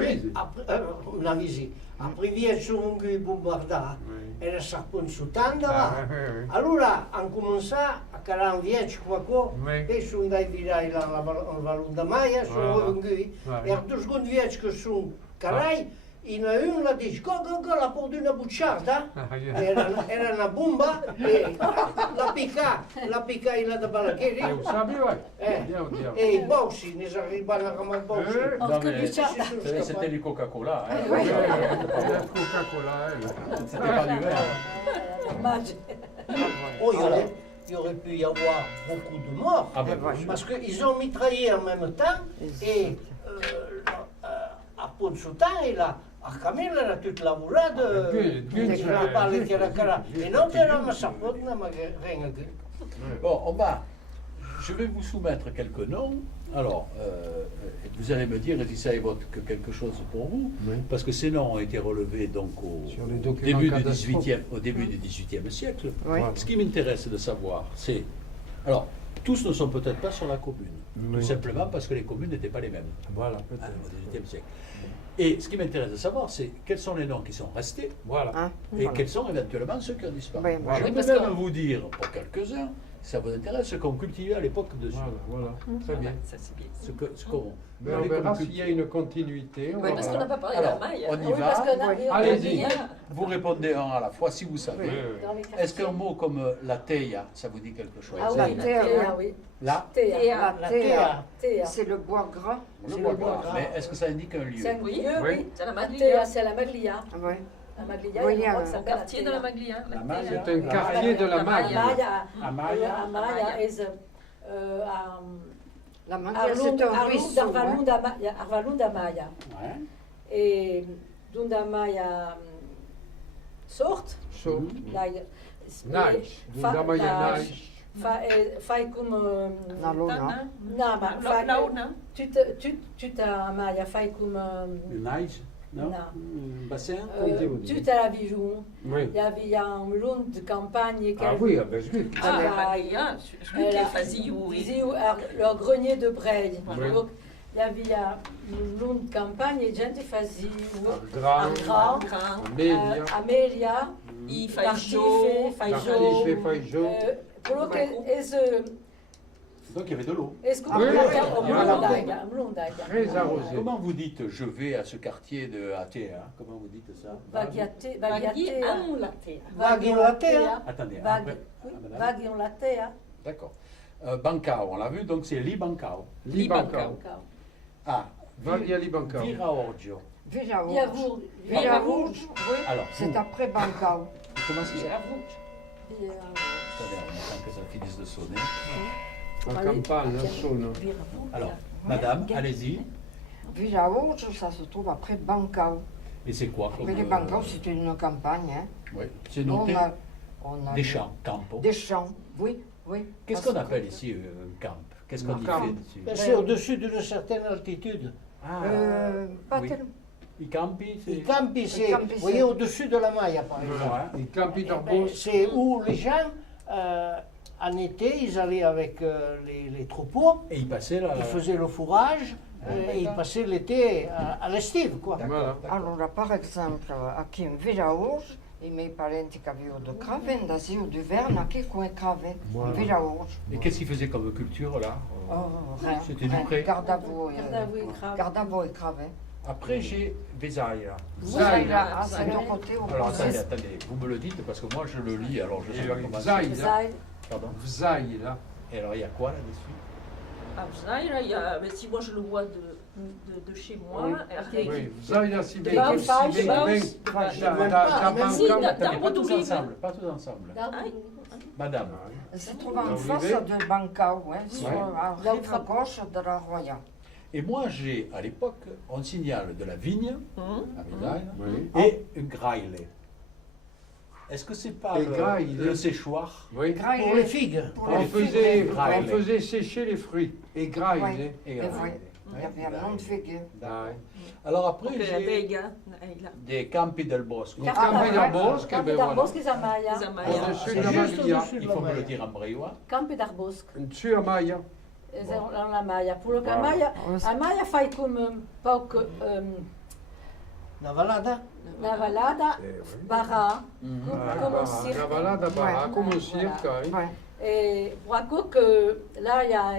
visita. Après via sono bombardati e sapevano soltanto là. Allora hanno cominciato a calare un viaggio qua e sono andati via alla Valunda Maia, sono venuti e a due secondi viaggi che sono calati, in uno la dice, go, la porta una bucciata, era una bomba e la picca in la da balaccheri. Lo sapeva? E i bossi, ne arrivano a ramare bossi. Non, mais c'était du Coca-Cola. Hein. Coca-Cola, C'était pas du verre. Oh, il y aurait pu y avoir beaucoup de morts, Ah ben, parce qu'ils ont mitraillé en même temps, et a Ponsutan, a Camille era toute la volada, che era cara, e non era una sapotna, ma rien que. Bon, je vais vous soumettre quelques noms. Alors, vous allez me dire si ça évoque quelque chose pour vous, parce que ces noms ont été relevés donc au début du XVIIIe siècle. Ce qui m'intéresse de savoir, c'est... Alors, tous ne sont peut-être pas sur la commune, tout simplement parce que les communes n'étaient pas les mêmes Voilà, au XVIIIe siècle. Et ce qui m'intéresse de savoir, c'est quels sont les noms qui sont restés et quels sont éventuellement ceux qui ont disparu. Je peux même vous dire, pour quelques-uns, si ça vous intéresse, ce qu'on cultivait à l'époque dessus. Voilà, très bien. Ça, c'est bien. Mais on verra s'il y a une continuité. Oui, parce qu'on n'a pas parlé de la maille. On y va. Allez-y. Vous répondez un à la fois si vous savez. Est-ce qu'un mot comme la teia, ça vous dit quelque chose? Ah oui, la théa, oui. La Théa. C'est le bois gras. Le bois gras. Mais est-ce que ça indique un lieu? C'est un lieu, oui. C'est la La Maglia. théa, c'est la Maglia. Oui. La Maglia, Oui, il y a C'est un quartier de la Maglia. C'est un quartier de la Maille. Amaya is La Maglia, c'est un ruisseau. Arvalunda Maya. Et Dunda Maya sort. Dunda Maya Naish. Fai come Nalona. Launa. Tu Maya fai come Une neige? Non? Un bassin? tu la bijou. Oui. Il y avait un long de campagne. Ah oui, ben oui. Ah, Maglia. Celui qui est Faziou. Le grenier de Breil. Oui. Donc, il y avait une longue campagne et gente fazia Grand, Amélia, Amélia, Il Tartife, Tartife, Faijo. quello che Donc il y avait de l'eau. Très arrosé. Comment vous dites je vais à ce quartier de Athée? Comment vous dites ça? Attendez. Vaghi la terra. D'accord. Bancao, on l'a vu, donc c'est Libancao. Libancao. Ah, Vaglia Libancao. Viraorgio. Virarouge. Oui, Alors, c'est après Bancao. comment c'est ça? Attendez, on attend que ça finisse de sonner. En campagne, à Saône. Alors, madame, allez-y. Virarouge, ça se trouve après Bancao. Et c'est quoi comme, Mais les Bancao, c'est une campagne. Hein. Oui, c'est noté. On a Des champs, campo. Des champs, oui. Qu'est-ce qu'on appelle ici un camp? Qu'est-ce qu'on y fait dessus? C'est au-dessus d'une certaine altitude. Pas oui. tellement. I campi, c'est... Les campi, c'est, vous voyez, au-dessus de la Maya, par exemple. Les campi d'Arbos. C'est où les gens, en été, ils allaient avec les troupeaux, Et il passait là. ils faisaient le fourrage, et ils passaient l'été à l'estive, quoi. Voilà. Allora, par exemple, aqui em Viraújo, i miei parenti che avevano de crave, andavano d'inverno aqui com a crave, Voilà. Viraújo. Et qu'est-ce qu'il faisait comme culture là? Rien. C'était du pré. Gardavo e crave. Après j'ai Vesailles. Zaira, ah, c'est de côté au Alors procès. attendez, vous me le dites parce que moi je le lis, alors je sais Et pas comment Zaï, là. Pardon. Vzaï, là. Et alors il y a quoi là-dessus? À Vzaïra, il y a, mais si moi je le vois de chez moi, Oui, Vzaï, là, si bien. Baus, Si bien, Baus, si Si, bien. Attendez, pas tous Doulive. ensemble, pas tous ensemble. Madame, Se trouve en face de Bancao, hein, sur la rive gauche de la Roya. et moi j'ai à l'époque, on signale de la vigne à Vesailles Oui. et un graile. Est-ce que c'est pas Et graile. le séchoir? Oui. Pour les figues. On faisait sécher les fruits. Et graille. Oui. Et Et graile. oui, il y avait un nom de figuier. Alors après la j'ai Vega, des campi del bosco. Campi d'Arbosque, ben voilà. d'Arbosque e Zamaya. Au-dessus de la Juste Maglia. au-dessus de Il la faut me le Maya. dire en breillois. Campi d'Arbosque. Dessus à Maya. la Maia. Pour la Maia, a Maia fai come un poco Navalada? Navalada, Barra, comme un cirque. Navalada, Barra, comme un cirque. Et pour que là, il y a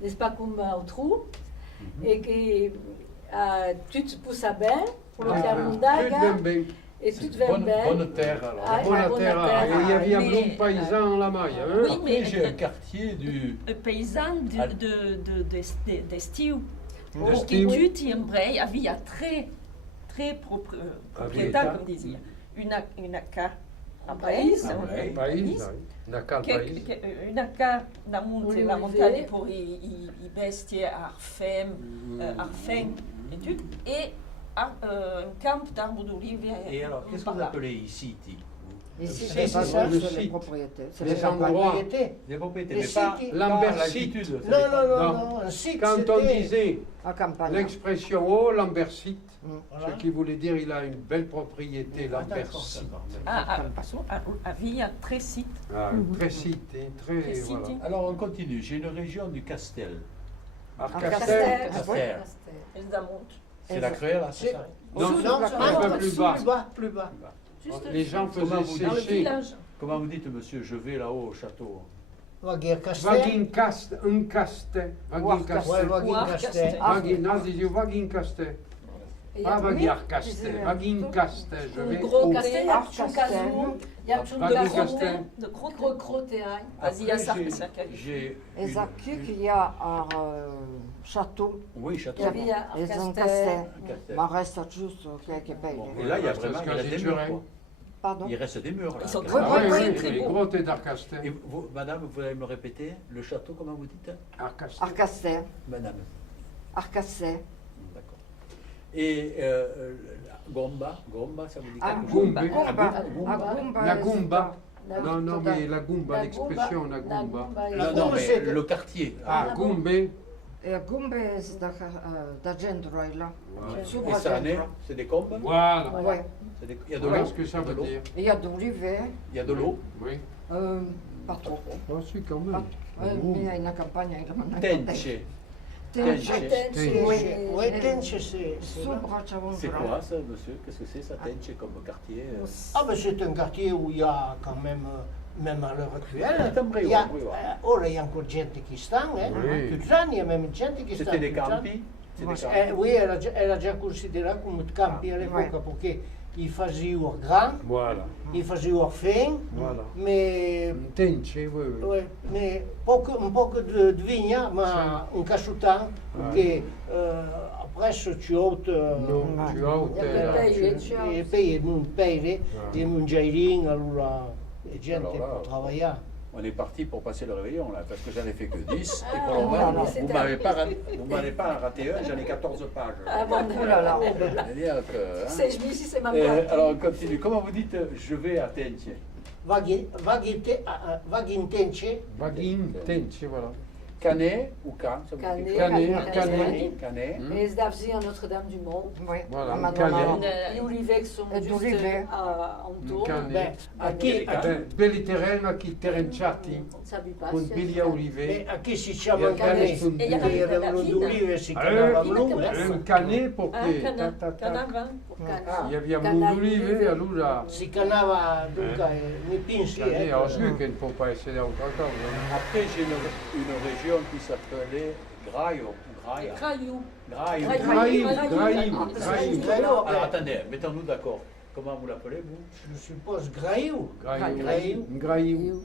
des spacums au trou et que tu te pousses à bien pour le Camundaga. Et tout va bien. Bonne terre alors. Bonne terre. Et il y avait un bon paysan la maille. Oui, mais j'ai un quartier du... paysan d'estiu. D'estiu. E tutti in Brei havia tre proprietà, come dizia. Una ca a Breis, Un paese, una cal paese. una ca da monte, la montagna per i bestie, arfem, et tout, et un camp d'arbres d'olive. Et alors, qu'est-ce que vous appelez ici, Ici, C'est c'est ça, le le site, les site. propriétés. C'est Les les endroits. Des propriétés, Les mais pas sites. l'altitude. Non, un site, Quand on c'était... disait à campagne. l'expression oh Lambercite, Voilà. ce qui voulait dire il a une belle propriété, Lambercite. Havia tre sites. Très cité, très. Très cité. Voilà. Alors, on continue. J'ai une région du Castel. Arcastel. Castel. E da monte. C'est la Créole, là, c'est ça? Non, Non, un peu plus bas. plus bas. Les gens Comment faisaient vous Dans le sécher. village. Comment vous dites, monsieur, je vais là-haut au château? Vagin Castel. Vagin caste, un caste. Vagin Ouais, caste. Vagin Castel. Vagin, non, disait Vagin caste. Pas Vagin caste, Vagin caste. Je vais Gros au Castel, il y a tout casou, il y a tout Vagin casou, Castel. De gros gros crotéailles. Vas-y, à Après, Sarkisaka. j'ai Et une- ça, qu'il y a un château, Oui, château. Il y avait et un un Castel. castel. Ma reste juste quelques Bon, pays. et là, il y a Parce vraiment que il reste c'est des murs, naturel. quoi. Pardon? Il reste des murs, là. Ils sont Carrément. Ah oui, très, oui, très les beau. grottes d'Arcastel. Et vous, madame, vous allez me répéter le château, comment vous dites? Arcastel. Arcastel, Madame. Arcastel. D'accord. Et Gomba, ça vous dit Ah, quelque chose? Gumbe. Agumba. La Gumba. La- Non, non, mais la Gumba, La l'expression Gumba, la Gumba. Non, non, Gomba, mais c'est- le quartier. Ah, Gumbe. E Agumba è da Gendro, è là. Voilà. Et Sopra ça, Gendro. c'est des combes? Voilà. Ouais. Il y a de Voilà l'eau. ce que ça Il y a veut de l'eau. dire. Il y a d'olive, Il y a de l'eau. Oui. pas trop. Oh, si, quand même. Mais il y a une campagne in Tence. Tenche, Oui, Tenche, c'est... Sopra c'è un C'est quoi ça, monsieur? Qu'est-ce que c'est ça, Tence, comme quartier? Ah ben c'est un quartier où il y a quand même à l'heure actuelle, il y a, ora il y a encore gente qui sta, Oui. tutti gli anni il y a même gente qui sta. C'était des campi? C'est des campi. Oui, era già considerato come campi all'epoca perché i faziano gran, Voilà. i faziano fin, Voilà. mais, Tence, oui, oui. ouais, mais un poco di vigna, ma un cassutan che appresso ci otto Non, tu as hôtel. e poi non pere e un giairin allora la gente Alors là, può lavorare. On est parti pour passer le réveillon, là, parce que j'en ai fait que 10. Et pour Ah, le moment, mais vous c'était m'avez pas raté un, j'en ai 14 pages. Ah bon, Oh là là. C'est-à-dire que, hein. C'est, je me dis, c'est même pas. Alors, on continue. Comment vous dites je vais à Tence? Vaghi in tence, Vagin, Tence, voilà. Canet ou Can? Ça vous dit Canet, quelque chose? Canet. Canet. Et Zdavzi à Notre-Dame-du-Mont. Oui, Voilà, la Canet. Madonna. Gli ulive che sono E giusto d'olive. en tour. Canet. beh, a chi Belli terreni terrenciati Non sapi pas. con piglia olive. a chi si chiama E Canet? con E gli Perché aveva avevano la d'olive si vina. chiamava vina Blume. che Un canet perché Canavan. il y avait un monde d'olive, allora Si chiamava dunque nei pinsi. canet, alors sûr qu'il ne faut pas essayer autre chose. Après, j'ai une région qui s'appelait Graio. Graia. Craiu. Graio. Graio, Alors, attendez, mettons-nous d'accord. Comment vous l'appelez, vous? je suppose Graio. Graillou.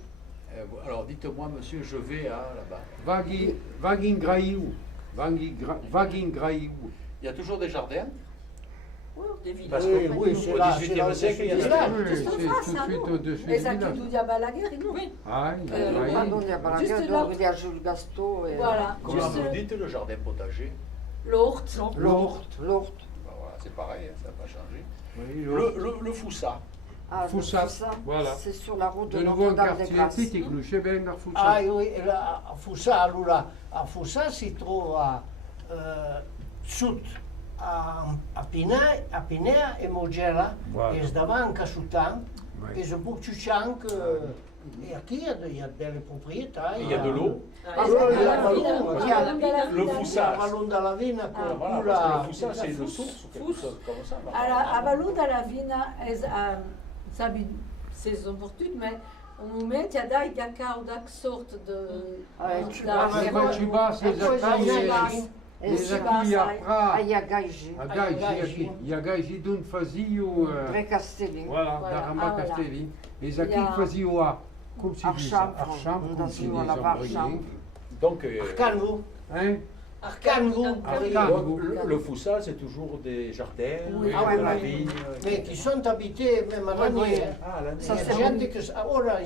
Alors, dites-moi, monsieur, je vais à là-bas. Vagin Graillou. Vagin Graillou. Il y a toujours des jardins? Des villes. Parce Oui, qu'au oui, c'est là, c'est là. 18e siècle, il y en c'est avait. là. Oui, Juste en c'est face, tout de hein, suite non? au-dessus du E sa village. chiudia Balaguer, non? Oui. Ah, Quando Graillou. gli abbiamo Juste detto là. dove viaggia il gasto e Voilà. Comment Juste vous dites le jardin potager? l'Ourte. L'Orte. l'orto. Ben voilà, c'est pareil, hein, ça n'a pas changé. Oui, l'Orte. Le Foussa. Ah, Foussa, Foussa, voilà. c'est sur la route de De nouveau un Notre-Dame des quartier Grâces. petit, conosce bene la Foussa. Ah oui, a Fusa, allora, a Fusa si trova sud a Pinea e Mogera Voilà. e sdavanti a Sutan Et c'est pour que tu chantes. Et aquí, il y a des propriétaires. Il y a de l'eau. Le foussage. Ballon de la vina. Voilà, parce que le foussage, c'est une source ou quelque chose comme ça. A Ballon de la vina, sabe, c'est opportun, mais au moment, il y a quelque sorte de... Tu vas, c'est aqui a pra... Aí a Gaiji. A Gaiji, e a Gaiji de onde faziam... Pré Castelli. Voilà, da Rama Castelli. Eles aqui faziam a... Como se diz? Archambre, como se diz en brésilien. Donc, Arcano. Hein? Arcano. donc, le foussage, c'est toujours des jardins, de la vigne. Mais qui sont habités même à l'année. Ah, l'année. Il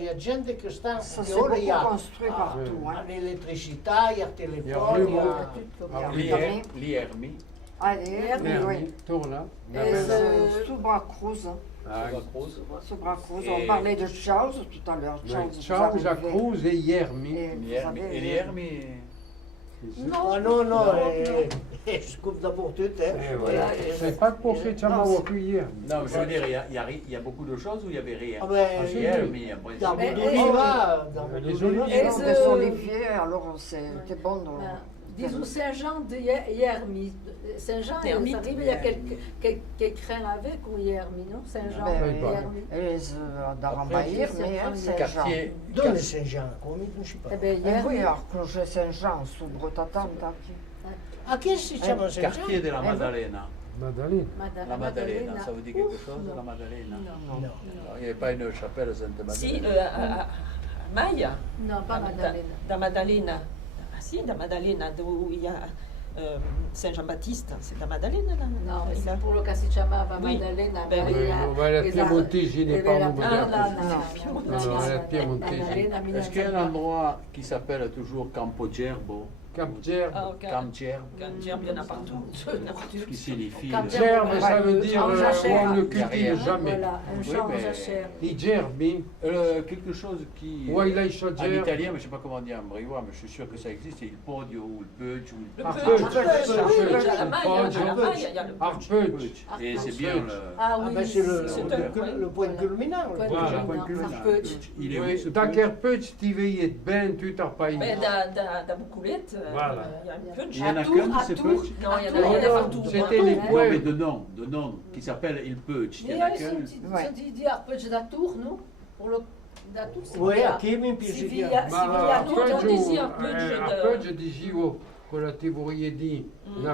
y a gente que está... Ça s'est beaucoup construit partout. L'électricité, il y a le téléphone, il y a... L'IRMI. Oui. Torna. Subra Cruz. Subra Cruz. On parlait de Charles tout à l'heure. Charles, a Cruz et Yermi. Et l'IRMI. Non, je coupe d'abord tout. C'est pas pour que tu m'as hier. Non, je veux dire, il y a beaucoup de choses où il n'y avait rien. L'IRMI, dans Les Des oliviers, alors c'était bon. Disons Saint-Jean de Yermi. Saint-Jean, ça arrive, il y a quelqu'un avec ou Yermi, non? Saint-Jean, Yermi. D'Arambaïr, mais Saint-Jean. Dove Saint-Jean? Come non si parla? Oui, alors que Saint-Jean, sous Bretatanta. A che si chiama Saint-Jean? Quartier de la Maddalena. Madeleine. La Maddalena, ça vous dit quelque chose, la Maddalena? Non. Il n'y avait pas une chapelle Sainte-Maddalena? Si, à Maya. Non, pas Maddalena. Da Maddalena. Ah si, da Maddalena, où il y a Saint-Jean-Baptiste, c'est da Maddalena là? Non, mais c'est pour le cas si chiamava Oui. Maddalena. Ben oui. La Piemontesi n'est pas Ah là, la Piemontesi. Est-ce qu'il y a un endroit qui s'appelle toujours Campogerbo? Camgerbe. Camgerbe, Quand il y en a partout. ce qui signifie... Gerbe, ça veut dire en où jachère. on ne cultive jamais. Voilà, un Oui, champ en mais- jachère. I gerbi, quelque chose qui... ouais, il a il En italien, mais je ne sais pas comment dire en briouat, mais je suis sûr que ça existe, c'est il podio ou le peuch ou le Le Arpeuch. Peuch, à la Maya, il y a le Peuch. Arpeuch. Et c'est bien le... Ah oui, c'est c'est le point culminant. Voilà, point culminant. Il est où Oui, ce Taker Peuch, tu veilles ben, tu t'as pas eu. Mais da Boucoulette, Voilà. il y a un Peuch. Il y en a À qu'un Tours, de ces à Peuch? Tours. Non, il y en a partout. C'était les Non, points. mais de nom, qui s'appelle il Peuch. Il y en a qu'un. Si di Arpeggi da Tours, no? Pour le da Tours, si Oui, via- a chi mi si piace via- chiaro. si via Tours, Arpeuch dicevo, con la teoria di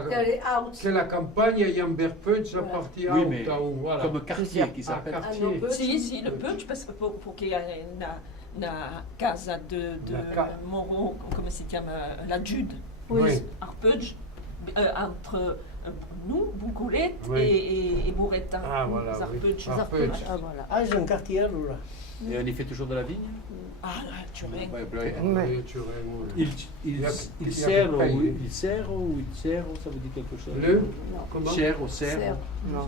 che è out. che la campagna è un bel Peuch a partir Oui, mais voilà. comme quartier qui s'appelle... quartier. Si, le Peuch, parce que pour qu'il y ait una casa de Moro, come si chiama, la Jude, Oui. Arpeggi, entre nous, Boucoulette Oui. et Bourretta. Ah, voilà, les oui. Arpeggi. Arpeggi. Ah, voilà. Ah, c'est un quartier allora. Et on y fait toujours de la vigne? Ah, Turin. Ouais, ouais. Il sert ou ça vous dit quelque chose? Le comment? Cerro. Non.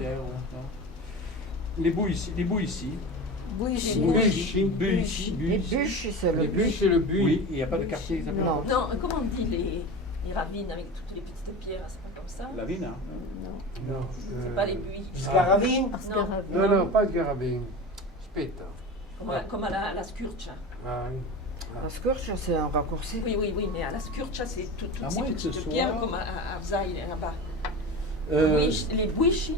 Les bouts ici. Buisci. Buisci. Les bûches, c'est Les le bûches, c'est le but. Oui, il n'y a pas de quartier qui s'appelle Non. comme ça. Non, comment on dit les ravines avec toutes les petites pierres, c'est pas comme ça? La vigne, hein? Non. C'est pas les buis. Scaravin? Non, pas Garabin. Aspetta. Comme à la Scurcia. Ah, oui. La scorche, c'est un raccourci. Oui, mais à la Scurcia, c'est toutes À ces moins que ce petites soit- pierres comme à Vzaï, là-bas. Les buisci.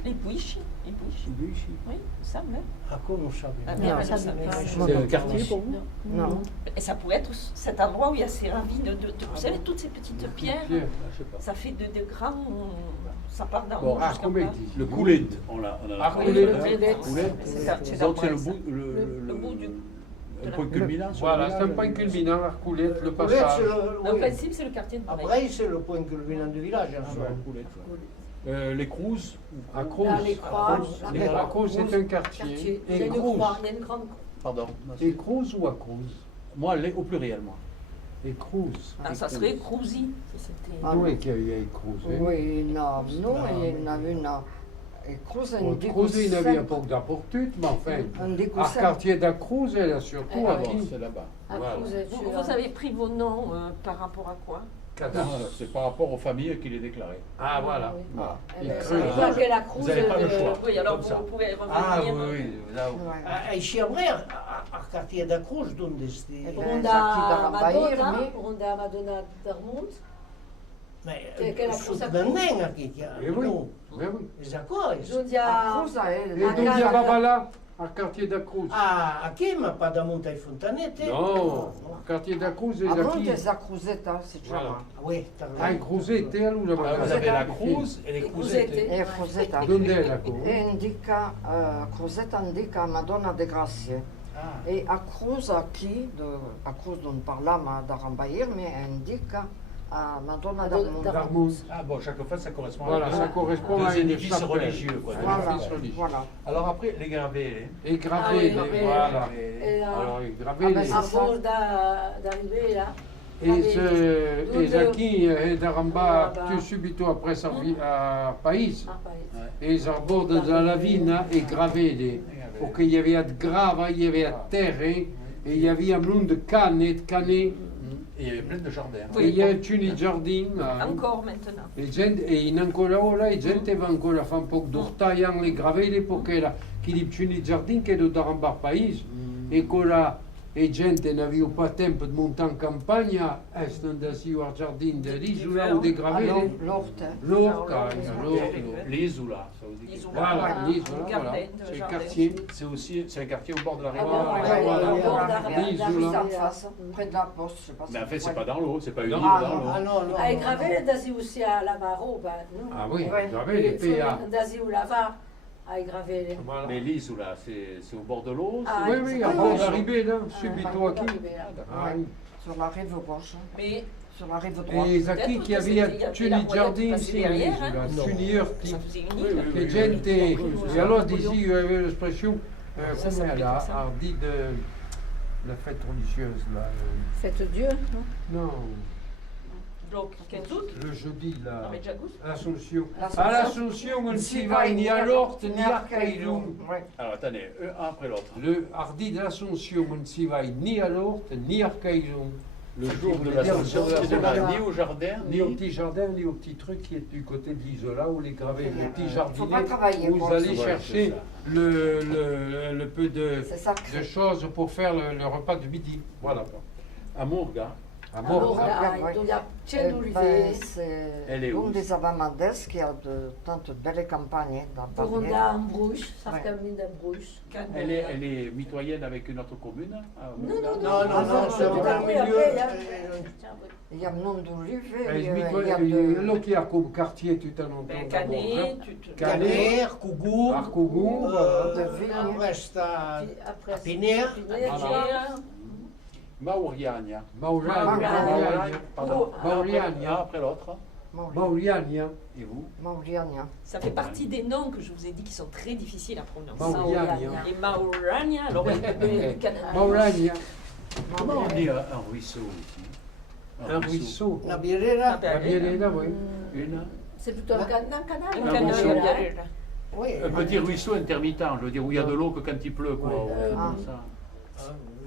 Oui, ça, mais. Ah, come ça? La Non, mère, elle ça, ne savait pas. C'est un quartier pour vous? Non. Et ça pourrait être cet endroit où il y a ces ravines vous savez, toutes ces petites pierres, Je sais pas. ça fait de grands. Ça part d'en Bon, haut Ah, jusqu'en come bas. dici? Le coulet, on a Ah, Oui, coulet. le Coulette. Coulette. C'est Donc c'est après le ça. bout, Le bout du. un point culminant. sur Voilà, le c'est un village. point culminant, la coulette, le Poulet, passage. En oui. principe, c'est le quartier de Paris. Après, c'est le point culminant du village. en Ah, soi. ouais, Coulette, ouais. Les Crous. À Cruz. Là, les croix. À Cruz, c'est un quartier. Quartier. Il y Et a une Cruz. croix, il y a une grande croix. Pardon. Et Cruz ou à Cruz? Moi, au pluriel, moi. Et Cruz. Ah, ça serait Cruzy, si c'était. Ah, Dove che hai Cruz? Oui, non, nous, il y en avait une. Et Cruz, Bon, Cruz, il y en avait un peu d'apportute, mais enfin, Un à découssin. quartier de Cruz, elle a surtout Ah, à Bon, qui? c'est là-bas. À Voilà. Cruz, Vous avez pris vos noms par rapport à quoi? C'est par rapport aux familles qu'il est déclaré. Ah, voilà. Voilà. Il C'est creuse. pas que la Vous n'avez pas le choix. Oui, alors comme ça. vous pouvez revenir. Ah, oui, là, Aici avrei a cartier da Cruz donde sti... Unde a Madonna d'Armont, Che la Su cosa Dannenga che chiaro. Eh oui, eh oui. Esatto. giunge a... Et donc, il y a Babala, à quartier da Cruz. Ah, qui ma pas da monta ai fontanette? Non, quartier da Cruz et A da qui? monte za Cruzeta, si Voilà. chiama. Oui, Ah, in Cruzette, allora Alors, vous avez la Cruz et les Cruzette. Cruzettes. E Cruzeta. Dove è la Cruz? E indica, Cruzeta indica Madonna de Grazie. E a Cruz aqui, a Cruz non parlama da Rambair, mais indica a Madonna d'Armont. Darmont. Ah bon, chaque fois ça correspond Voilà, à ça correspond à deux une édifices chapelle. religieux. Quoi. Voilà. Voilà, Édifice religieux. voilà. Alors après, les gravés. Et gravé, Ah oui, gravé. voilà. E Alors, il Ah, gravé ben, les... c'est a ça. Borda d'arrivare là. E Zaki e Daramba Voilà. tu subito après a País. Ah, paese. E Zarborda da Lavina e gravede. Perché il y avait de grava, il y avait de terre et il y avait un monde de canne et de canet. Et il y avait plein de jardins. E il y a tuni giardin. Encore maintenant. E in ancora ora e gente va ancora a fare un po' d'ortaian le gravede perché la chi di tuni giardin che do Daramba País. E quella e gente non aveva pas tempo di montare in campagna, stanno andati al giardino dell'isola o dei gravedi. L'orte. L'orca, L'isola, ça veut dire. L'isola. Voilà, Ah, l'isola, le voilà. jardin, C'est le jardin. quartier. C'est aussi c'est un quartier au bord de la rivière. L'isola. Juste en face, près de la poste, je sais pas si Mais en fait, vous c'est pas voyez. dans l'eau, c'est pas une île Non. dans l'eau. Ah no, no. Ai gravare dasi aussi a Lavaro, bah, non? Ah oui, Ouais. gravedi, PA. Dasi u Lava ai gravare. Voilà. Mais l'isola, c'est au bord de l'eau. Ah, Oui, oui, à bord d'arrivée, là, subito qui. Ah, oui. Sur la rive gauche, Mais sur la rive droite. E Zaki che aveva tuni giardini sull'isola, tuni orti. ça faisait une Oui, île. oui, Che oui. gente, e allora dici, io avevo l'espressione, come là, a dit de la fête religieuse, là. Faites Dieu, non? Non, Donc, 15 août, le jeudi, là. avec Jagous. L'Assomption. L'Assomption. À l'Assomption, on ne s'y va ni à l'Orte ni à Caïlum. Ouais. Alors attendez, un après l'autre. Le hardi de l'Assomption, on ne s'y va ni à l'Orte ni à Caïlum. Le jour de l'Assomption, tu ne vas ni au jardin, Ni au petit jardin, ni au petit truc qui est du côté de l'Isola où les gravés, le petit Faut pas jardinet, travailler où pour vous allez ça. chercher Ouais, le peu de C'est sacré. choses pour faire le repas de midi. Voilà. à Morga. À Ah, mort. Borda, donc il y a Eh 100 ben, oliviers. c'est Elle est où? une des Avamades qui a de tantes belles campagnes dans Borda Bavière. en Bruges, ça Ouais. fait un de Bruges. Elle est mitoyenne avec une autre commune à Non, Morga. non, No, no, no, c'est c'est tout un à fait milieu. après, il y a- Il y a Mnon d'Olive, Eh, il y a Là qui a comme quartier tout un Ben, longtemps. Canet, Caner, Cougour, Arcougou, après sta Puis après, a Piner, Mauriania. Mauriania. Pardon. Mauriania. Un après l'autre. Mauriania. Et vous? Mauriania. Ça fait partie des noms que je vous ai dit qui sont très difficiles à prononcer. Mauriania. Et Maurania, alors le Canada. Mauriania. Comment on dit un ruisseau ici? Un ruisseau. la Birera, Ah, ben, La Bielena, oui. Une? c'est plutôt un canal. Un Un canal, ruisseau. Biarritz. oui. Un petit ruisseau intermittent, je veux dire, où il y a de l'eau que quand il pleut, quoi. ou Ah. comme ça.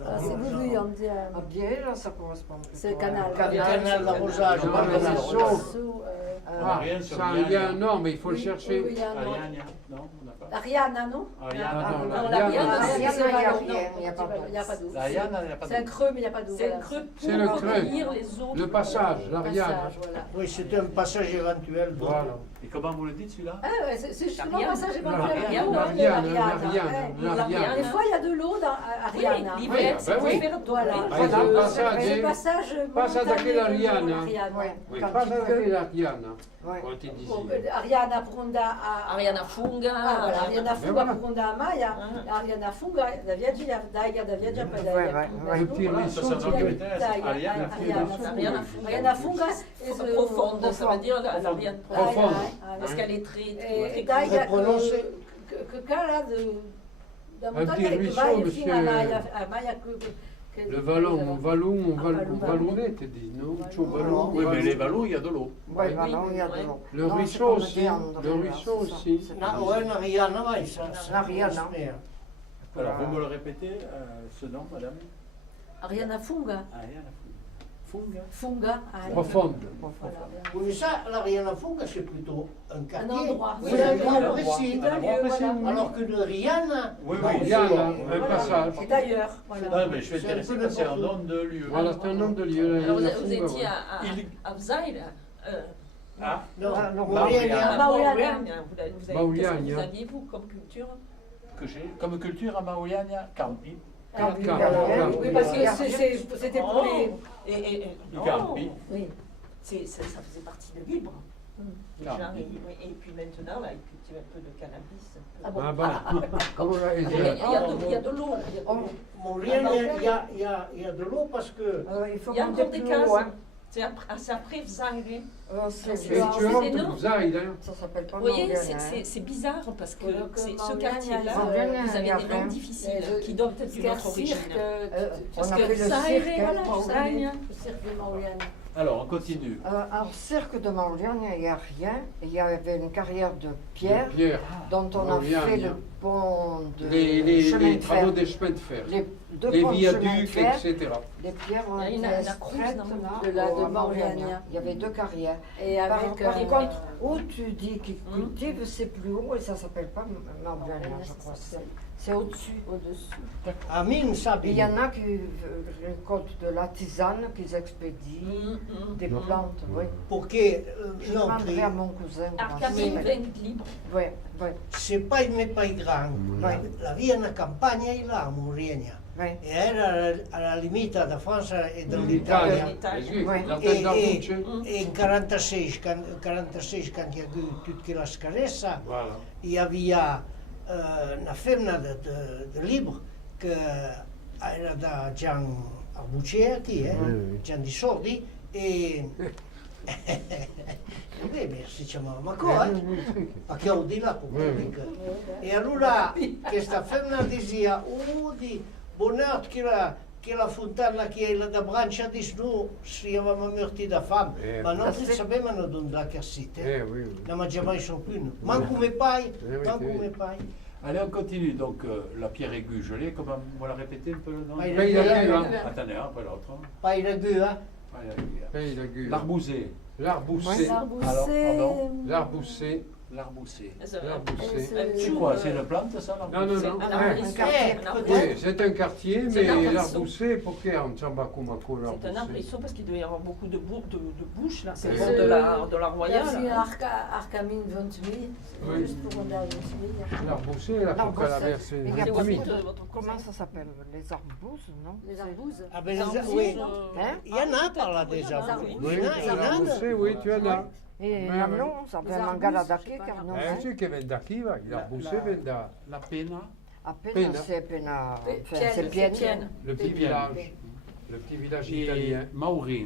Ah, c'est voulu, on dit. À Bière, ça correspond plutôt C'est à- canal. Canal d'arrosage, Canal pas de d'arrosage. ruisseau. Ah, rien sur ça, Riania. il y a un nom, mais il faut le Oui, chercher. oui, il y a un nom. Ariania? Non, on n'a pas. Ariana, non? Ariana. Ah, non, Non, la la Riana, Riana, la c'est Riana, pas il y a l'eau, rien, non, il y a pas d'eau. il y a pas d'eau. La Riana, il n'y a pas de. C'est un creux, mais il n'y a pas d'eau. C'est un voilà. creux C'est le pour creux. accueillir les autres. Le passage, la Riana. Passage, voilà. Oui, c'est un passage éventuel. donc. Voilà. Et comment vous le dites celui-là? Ah ouais, c'est justement Riana. passage La éventuel. Riana, la Riana, la Des Riana. fois, il y a de l'eau dans Ariana. Oui, Oui, l'hiver, ah, c'est ben oui. différent. Voilà. Ah, ils ont le passage, C'est hein. le passage Passage montagneux d'aquella de Riana. Ariana. Ouais. Oui, Quand pas il avec pleut. la Riana. Ouais. Quand il Bon, disait. Ariana Prunda a... Ariana Funga. Ah, voilà, Ariana Funga voilà. Prunda a Maya, Ah. Ariana Funga da viaggi da viaggia per Ouais, ouais, ouais. Le petit Voilà, ça, ruisseau, ça, ça, Ariana. Ariana Funga C'est profonde, ça veut dire la Riana Profonde. Parce qu'elle est très, E très, dai Très prononcé. che cara da Un montagna petit che ruisseau, vai fino monsieur. a Maya Le vallonnette, dit, non? Ciò vallon. Oui, mais les vallons, il y a de l'eau. Ouais, voilà, il y a de ouais. l'eau. Le Non, c'est ruisseau comme aussi. des Andres, Le là, ruisseau c'est ça. aussi. C'est Ah, pas- ouais, la Riana, oui, ça. La Riana. Alors, vous me le répétez, ce nom, madame? Ariana Funga. Ariana. Funga. Funga. Profonde. Voilà. Oui, mais ça, la Rihanna Funga, c'est plutôt un quartier. endroit. Oui, Oui, un un endroit endroit. précis. Un endroit précis. Alors que le Rihanna, Oui, Il y a là, un Voilà. passage. Et d'ailleurs, voilà. Ah, mais je suis C'est intéressé un peu parce que c'est un n'importe où. nom de lieu. Voilà, c'est un nom de lieu. Alors, vous, la vous Funga, étiez ouais. à Vzaï, Ah, non, non, Rihanna. à Mauriania. Qu'est-ce que vous aviez-vous comme culture? que j'ai comme culture à Mauriania, Campi. Campi. Oui, parce que c'était pour les... Du Non. Campi. Oui. Ça faisait partie de Libre. Déjà, Campi. et puis maintenant, là, ils cultivent un peu de cannabis. Ah bon. Ah bon. Comment là, Il y a de l'eau. Il y a de l'eau. Rihanna, il y a de l'eau parce que Il faut Il y a monter encore des plus cases. loin. C'est après Vzaï. C'est C'est Et tu as énorme. Zaïd, hein. Ça s'appelle pas Vous voyez, Mauriania. c'est bizarre parce que Alors que ce Mauriania, quartier-là, Mauriania, vous il y a avez des noms rien. difficiles Et qui doivent être d'une autre origine. On Parce a que fait le Zaïre, cirque. voilà, Mauriania. Le cirque de Mauriania. Alors, on continue. Alors, cirque de Mauriania, il n'y a rien. Il y avait une carrière de pierre Pierre. dont on a Mauriania. fait le pont de Les chemin de travaux fer. des chemins de fer. Deux Les ponts de chemin de viaducs, fer. etc. Les pierres ont Il y a été une cruz extraites dans de la- au de Mauriania. Il y avait deux carrières. Et Par avec contre, où tu dis qu'ils cultivent, c'est plus haut et ça s'appelle pas Mauriania, je crois. C'est au-dessus. à Mine Il Sabine. y en a qui récoltent de la tisane, qu'ils expédient, des plantes, oui. Pour que Je non, demanderai à mon cousin. comment ça Arcadine s'appelle. vient Libre. Oui, oui, c'est pas il pas grand. La Rihanna campagna è là, Mauriania. oui. E era alla limita da Francia e L'Italia. dall'Italia. Ouais. La tête d'Arbuce. E in 46, quand il y a eu toute la scaressa, Voilà. il y avait una femmina de libre che era da Gian Arbucea aquí, Gian di Sordi, e si chiamava Macò, perché ho di là e allora questa femmina diceva, di bonheur che la fontana che era da Brancia di Snu si aveva morti da fame, ma non sapevano dove la cassite, Oui, oui. non mangiava mai più, manco me pai, oui, manco oui. me pai. Allez, on continue. Donc, la pierre aiguë gelée, comment on va la répéter un peu le nom? Pai Pays la d'Aiguë, gueux, hein. Attendez, un après l'autre. pai la gueux, hein. Pai d'Aiguë. Pays d'Aiguë. L'arboussé. L'Arboucé. Alors, pardon? L'Arboucé. L'arboussé. L'Arboucé. C'est quoi? C'est une plante, ça, Non, non, l'arboussé? non. Un Ouais. arbrisseau. Oui, c'est un quartier, C'est un mais arbrisseau. l'Arboucé, pourquoi on s'en bat comme un C'est un l'Arboucé? arbrisseau parce qu'il doit y avoir beaucoup de bouches là. C'est le Et bord de la Il y Royale. a Arcamine 28, Oui. juste pour on a 28. L'Arboucé, là, faut qu'elle L'Arboussé. traverse Il y a C'est une aussi limite. de votre Comment cousin. ça s'appelle? Les arbouses, non? Les arbouses. Ah ben, Arbouses, oui. Hein? Il y en a par là déjà. Oui. Oui, Il y en a, il y en a. l'Arboucé, oui, tu en as. Et Ouais, non, ça Les fait un arbouses, gala je sais d'acquis, pas, car non. Eh, tu che viene da chi, va? L'Arboucé viene da... La pena. À peine, Pena. c'est Pena. Pienne, Enfin, c'est Pienne. Pienne. Le petit Pienne. village. Le petit village Et italien. Maurin.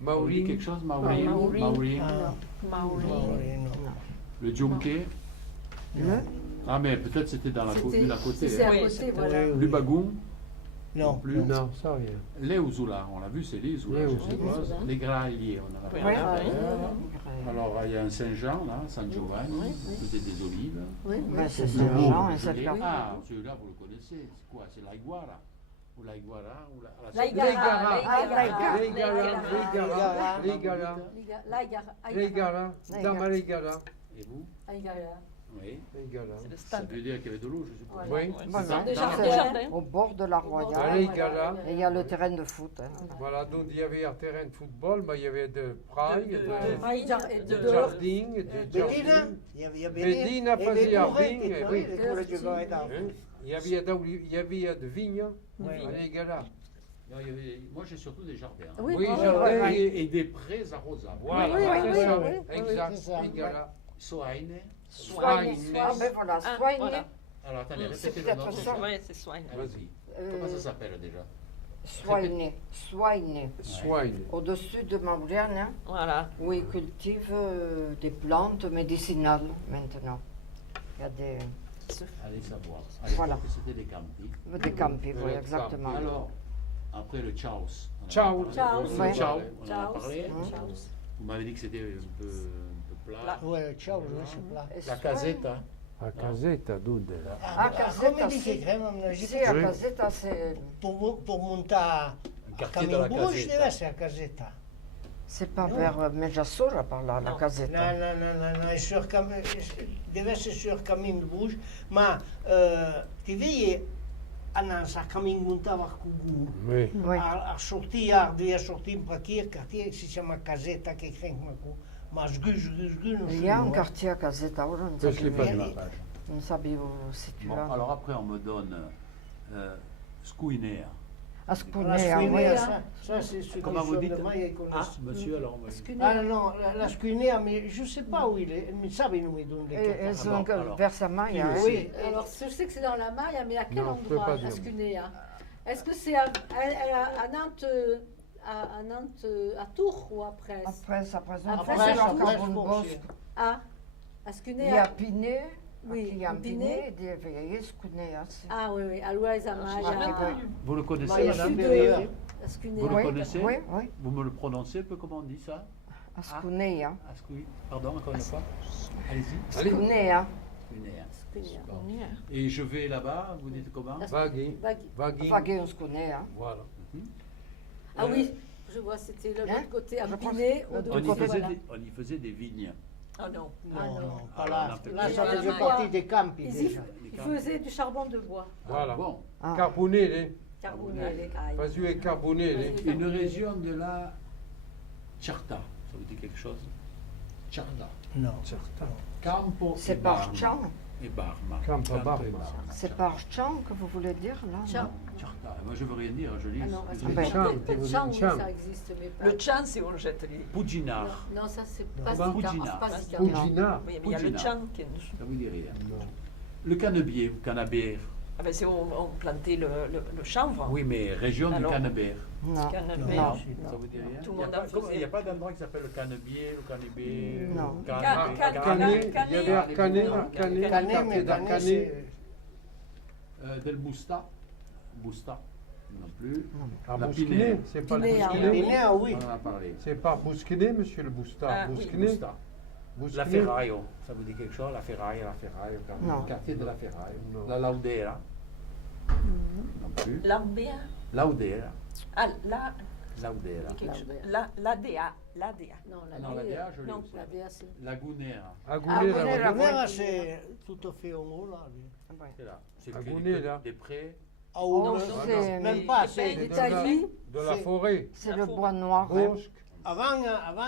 Vous dites Maurin. quelque chose, Maurin? Maurin. Maurin. Ah, Maori. oui, non. Le Djunke. Ah, mais peut-être c'était dans la C'était- ville à côté. C'est à Oui, côté, c'était- voilà. Oui, oui. Le Bagoum. Non, plus. Non, ça rien. Les Ouzoula, on l'a vu, c'est les Ouzoula. Les je Ouzoula. suppose. Les Grailliers, on en a Oui, parlé. oui. Alors, il y a un Saint-Jean, là, San Giovanni, peut-être des olives. Ben, c'est Le Saint-Jean Bourg, et cette gelé. carte. Ah, celui-là, vous le connaissez. C'est quoi? C'est l'Aiguara. Ou l'Aiguara, ou la... Laïgara. L'Aigara. L'Aigara. Dama l'Aigara. Et vous? Laïgara. Oui. L'Aigara. C'est le Ça stade. veut dire qu'il y avait de l'eau, je suppose. Oui. Voilà. Dans- Des dans- jardins. Des jardins. Au bord de la À Royale. l'Aigara. Et il y a le terrain de foot. Hein. Voilà, donc il y avait un terrain de football, mais il y avait de praille, De- de de jardin, de Bedina, jardin. il y a Bedina et fazia les jardin, bourrettes, et oui, oui. les bourrettes de Goëtan. Hein? Il y avait de vignes à l'Aigara. Non, moi, j'ai surtout des jardins. hein. Oui, oui, jardin oui. et... Et des prés arrosables. Voilà, Oui, c'est oui, ça, oui, oui, exact, c'est ça. Aigara. Soaine. Soigné. Soigné. Ah ben voilà, Ah, soigné. voilà. Alors, attendez, C'est répétez le peut-être nom. ça. Oui, c'est soigne. Vas-y. Euh, Comment ça s'appelle déjà? Soigné. Soigné. Soigne. Au-dessus de Maurienne, hein, Voilà. où ils cultivent des plantes médicinales maintenant. Il y a Allez savoir. Allez, Voilà. c'était des campis. des campi, oui, Des exactement. Alors, après le Chaos. on en a Ciao. parlé. Ciao. Le Ouais. Ciao, on en a Ciao. parlé. Ciao. Vous m'avez dit que c'était un peu plat. Ouais, ciao, je sais pas. La casetta. A casetta, dove là? Ah, casetta, come dice sì. crema, Sì, a Oui. casetta c'est... pour monter Un quartier de la Bruges Caseta. deve essere a Caseta. C'est pas vers Meggiasora par là, la Non. casetta. No, deve essere sul cammino de Bruges, ma ti vedi a cammino montava a Cugu. Oui. Oui. A sortir, devia sortir para aqui, a quartier que se chama Caseta, que é ma sgu, non Il y a un quartier à Caseta, ora non Questo è sapevo, pas- non sapevo situare. Bon, alors après, on me donne Scuinea. A La Scunea, oui. Scuinea, ça c'est ce Comment vous dites? de Maia ils connaissent. Ah, monsieur, alors. Ah non, la Scuinea, mais je ne sais pas où il est, mais ça, il nous donne des Et cartes. donc, alors. vers Samaia, hein. Oui, Alors, je sais que c'est dans la Maille, mais à quel Non, je peux endroit, pas à dire. Scunea? Est-ce que c'est à Nantes, à Nantes, à Tours ou après? Après, ça présente. Après, Après, c'est ça Tours. correspond aussi. Ah, à Il y a Scunea? Pinet, Oui, il y a Pinet. Pinet, il y a Vieilles, Scunea. Ah oui, oui, à l'ouest, à Maille, Vous le connaissez, Maia madame supérieure. à Scunea. Vous le Oui, connaissez oui, oui, Vous me le prononcez un peu comment on dit ça? à Scunea. Ascui. Pardon, encore une fois. Allez-y. Allez. Scunea. Scuinea. Scunea. Bon. Et je vais là-bas, vous dites comment? Vaghi. Vaghi. Vaghi. Vaghe, Scunea. Voilà. Ah oui, je vois, c'était de Hein? l'autre côté, à Je pense- Pinet, on au On y, côté, faisait voilà. on y faisait des vignes. Oh non. Ah Non, non. non, pas Ah, là. non, non, Là, non, ça non, faisait non. partie des campi Ils, déjà. ils faisaient du charbon de bois, Voilà. Bon. Ah. Carbonele. carbonel. Fasu e carbonele. Une région de la Charta. Ça vous dit quelque chose? Charta. Non. Campo C'est e par Barma. Chang. Et Barma. Campo Campo e Barma. C'est par Chang que vous voulez dire, là? Chang. Charta. Moi, je veux rien dire, je lis. Ah non, je parce lis. ben, Chang, que vous Chang, dites oui, Chang. ça existe, mais pas. Le chan, c'est on jette les. Puginar. Non, ça c'est Non. pas Pugina. Spasica. Pugina. Oui, mais il y a le Pugina. chan qui est. Ça vous dit rien. Le cannebier, cannebière. Ah ben c'est où on plantait le chanvre. Oui, mais région du Alors. Cannebière. Non. Cannebier. Non. Ça vous dit rien? Tout le Il y a monde pas- en comment- faisait. Il n'y a pas d'endroit qui s'appelle le Cannebier, le Cannebier. Non. Cannebier, Canet. Il y avait à Canet. Canet. Canet, mais da Canet, Canet. c'est... Del Busta. Busta. Non plus. À La Bousquinet. Pinée. C'est pas le Pinée, Bousquinet. Pinéa, oui. On en a parlé. C'est pas Bousquinet, monsieur le Boustard. Ah, oui. Bousquinet. Busta. La Bousquinet. Ferraille, ça vous dit quelque chose? La Ferraille, Non. le quartier de la Ferraille. Non. La Laudera. Non plus. L'Ambea. Laudera. Ah, la. Laudera. quelque chose. L'Ambea. L'ADA. L'ADA. Non, Non, la DA, je l'ai non, aussi. la DA, c'est. Lagunera. Agounera. Agounera. Agounera, c'est tout à fait en haut, là. Ouais. C'est là. C'est Agounera. que des prés. Ah, ou Non, le- c'est- même pas, c'est- c'est... L'Italie, De la C'est- forêt. C'est le bois noir. hein. Bosque. Avant,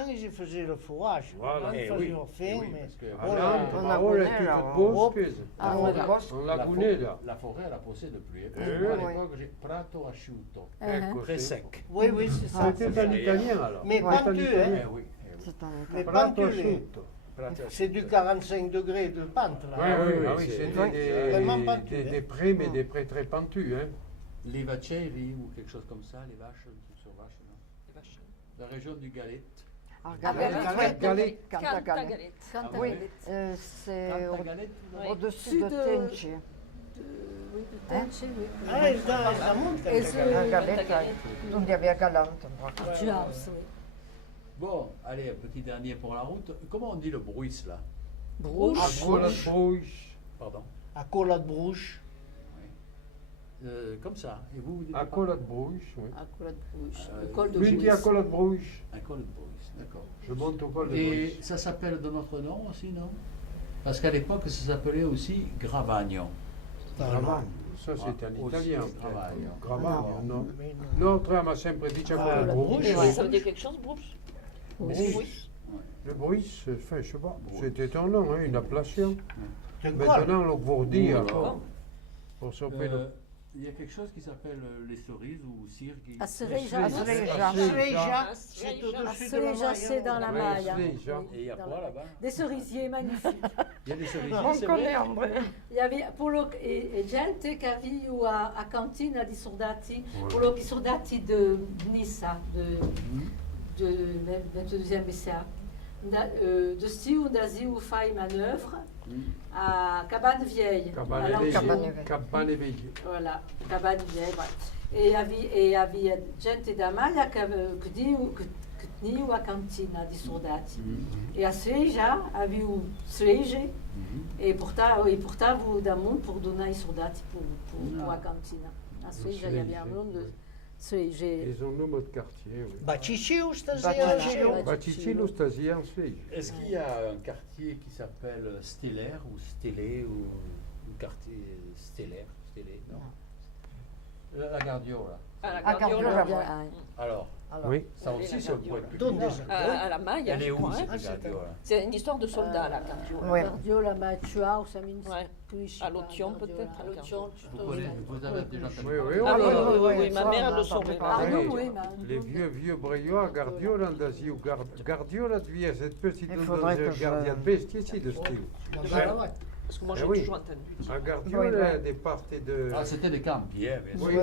ils faisaient le fourrage. Voilà. Ils Eh faisaient oui. le Eh fin, oui, mais... parce que- Oh Ah, là là, là. On ah, a ouais, Agounera, tu ouais. bosques. Ah, La- le bosque. On La Lagunera. La forêt, elle a poussé de pluie. Eh À oui. l'époque, j'ai Prato asciutto. Ecco, Très sì. sec. Oui, oui, c'est ça. C'était un italien alors. Mais Ouais. pentu, hein. Eh oui. Eh oui. C'est un Mais Prato pentu, asciutto. Prato c'est du asciutto. 45 degrés de pente, là. Oui, oui, oui, c'est- c'était Vraiment pentu, des hein. prés, mais des prés très pentus. Hein. Les vaceri ou quelque chose comme ça, les vaches, sur vaches, non? Les vaches. La région du Galette. Ah, Galette. Galette. Galette. Cantagalette. Cantagalette. Ah Oui, ouais. c'est Cantagalette, Oui. au-dessus Sud de de- Tenchi. oui, peut-être, oui. Ah, ça monte, Et quand ce- même. La Galette, donc il y avait Galante. Tu as, oui. Bon, allez, un petit dernier pour la route. Comment on dit le bruis là? Brouche. Ancora Brouche. Pardon. À Cola de Brouche. Comme ça. Et vous, vous dites À pas? Cola de Brouche, oui. À Cola de Brouche. Euh, Le col de Quindi à Brouche. Cola de Brouche. Un col de bruis, d'accord. Je monte au col de Et Brouche. ça s'appelle de notre nom aussi, non? Parce qu'à l'époque, ça s'appelait aussi Gravagno. Gravagno. Ça, c'est un Ah, aussi, italien. Gravagno. Gravagno, no. Mais non. Notre âme a sempre dit à Ah, Cola de la Brouche. Brouche. Ça veut dire quelque chose, Brouche? Brouche. Le Brouche, enfin, je sais pas. C'était un nom, hein, une appellation. C'est Maintenant, quoi? le Gvordi, Oh, alors. Pour s'opérer le. Il y a quelque chose qui s'appelle les cerises ou cire qui... À Cereja. Cereja. Cereja, Ah, c'est Cereja. au-dessus de Cereja, c'est dans la Oui, Maille. Cereja. Et il y a Dans quoi la- là-bas? Des cerisiers magnifiques. Il y a des cerisiers, On c'est connaît vrai? André. Il y avait quello e gente che avevano a cantina di soldati, Ouais. quello che soldati di Nissa, del 22e BCA. De stiu d'asile fai manœuvre a Cabane Vieille. Cabane à Langeau. Cabane Veglie. Veglie. Voilà, Cabane Veglie. Cabane Vieille. Voilà. E havia gente da Malha que tinha a cantina di soldati. E a Cereja havia o Cereja e portava da mão por donar ai soldati por a cantina. A Cereja, il y avait un nombre Ils ont nommé de quartier. Batici ou Batici ou Stasi en Suisse. Est-ce qu'il y a un quartier qui s'appelle Stellaire ou Stellé ou un quartier stellaire? Stellé, non. La Gardiola. À la Gardiola. Alors, Oui. ça aussi, c'est un point plus. À la Maille, Elle est je où, crois. cette Gardiola? C'est une histoire de soldats, la Gardiola. Oui. Gardiola, ma Chua, ou Samin. À l'Otion, peut-être. À l'Otion, Vous avez déjà entendu Oui, oui, Ah oui. oui, ma mère, elle le saurait. Pardon, oui, Les vieux Briois, Gardiola, d'Asie ou Gardiola devient cette petite gardien de bestie ici de style. Parce que moi, j'ai oui. toujours entendu. Un Gardiola, des parties de. Ah, c'était des camps, bien sûr. Oui.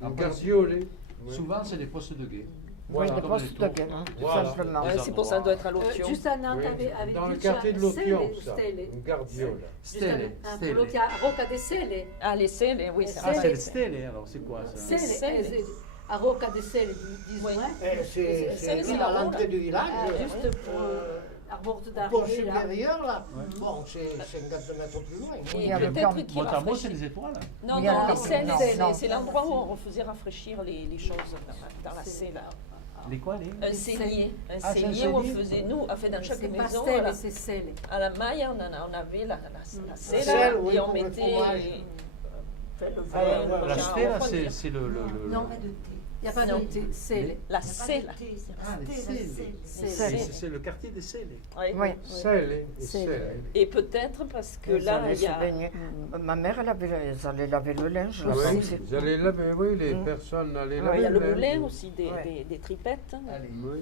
Un Après, Gardiolet. souvent, c'est des postes de guet. Oui, Voilà, des comme postes les de tours. guerre, tout Voilà. simplement. Les C'est pour ça, elle doit être à l'Otion. Juste à Nantes, Oui. avec Dans le Dicia, quartier de l'Opion, Sele, ça. Stele. Un Gardiola. Stelle. Quello che ha Rocca de Sele. Ah, les Celles, oui, c'est Ah, vrai. c'est le Stelle, alors c'est quoi ça? Sele, a Rocca de Sele, disons. C'est à l'entrée du village. Juste pour la porte Pour d'arrivée, là. supérieur, là. Bon, c'est 50 mètres plus loin. Et Il y a le peut-être camp. qu'il Montambo, c'est rafraîchit. les étoiles. Non, Il y a non, le les camp. Celles, Non. c'est l'endroit où on faisait rafraîchir les choses dans la selle. Les quoi, les? Un cellier. Un Ah, c'est un cellier où on cellier. faisait, nous, enfin, dans chaque C'est pas maison, Stele, c'est Sele. à la maille, on avait la selle selle, oui, et on pour le mettait fromage. le Ah, vin, voilà. La le Stella, refroidir. c'est le. Non, il n'y a pas Non. de thé, Sele. La selle. Ah, les Selles. Sele. C'est le quartier des Selles. Oui. Oui. Celle et Celle. celle. Et peut-être parce que Ils là, allaient il y se a... baigner. Ma mère, ils allaient laver le linge. Ah oui, aussi. vous allez laver, oui, les personnes allaient Il laver. y a le linge. moulin aussi, Ouais. des tripettes. Allez. Oui.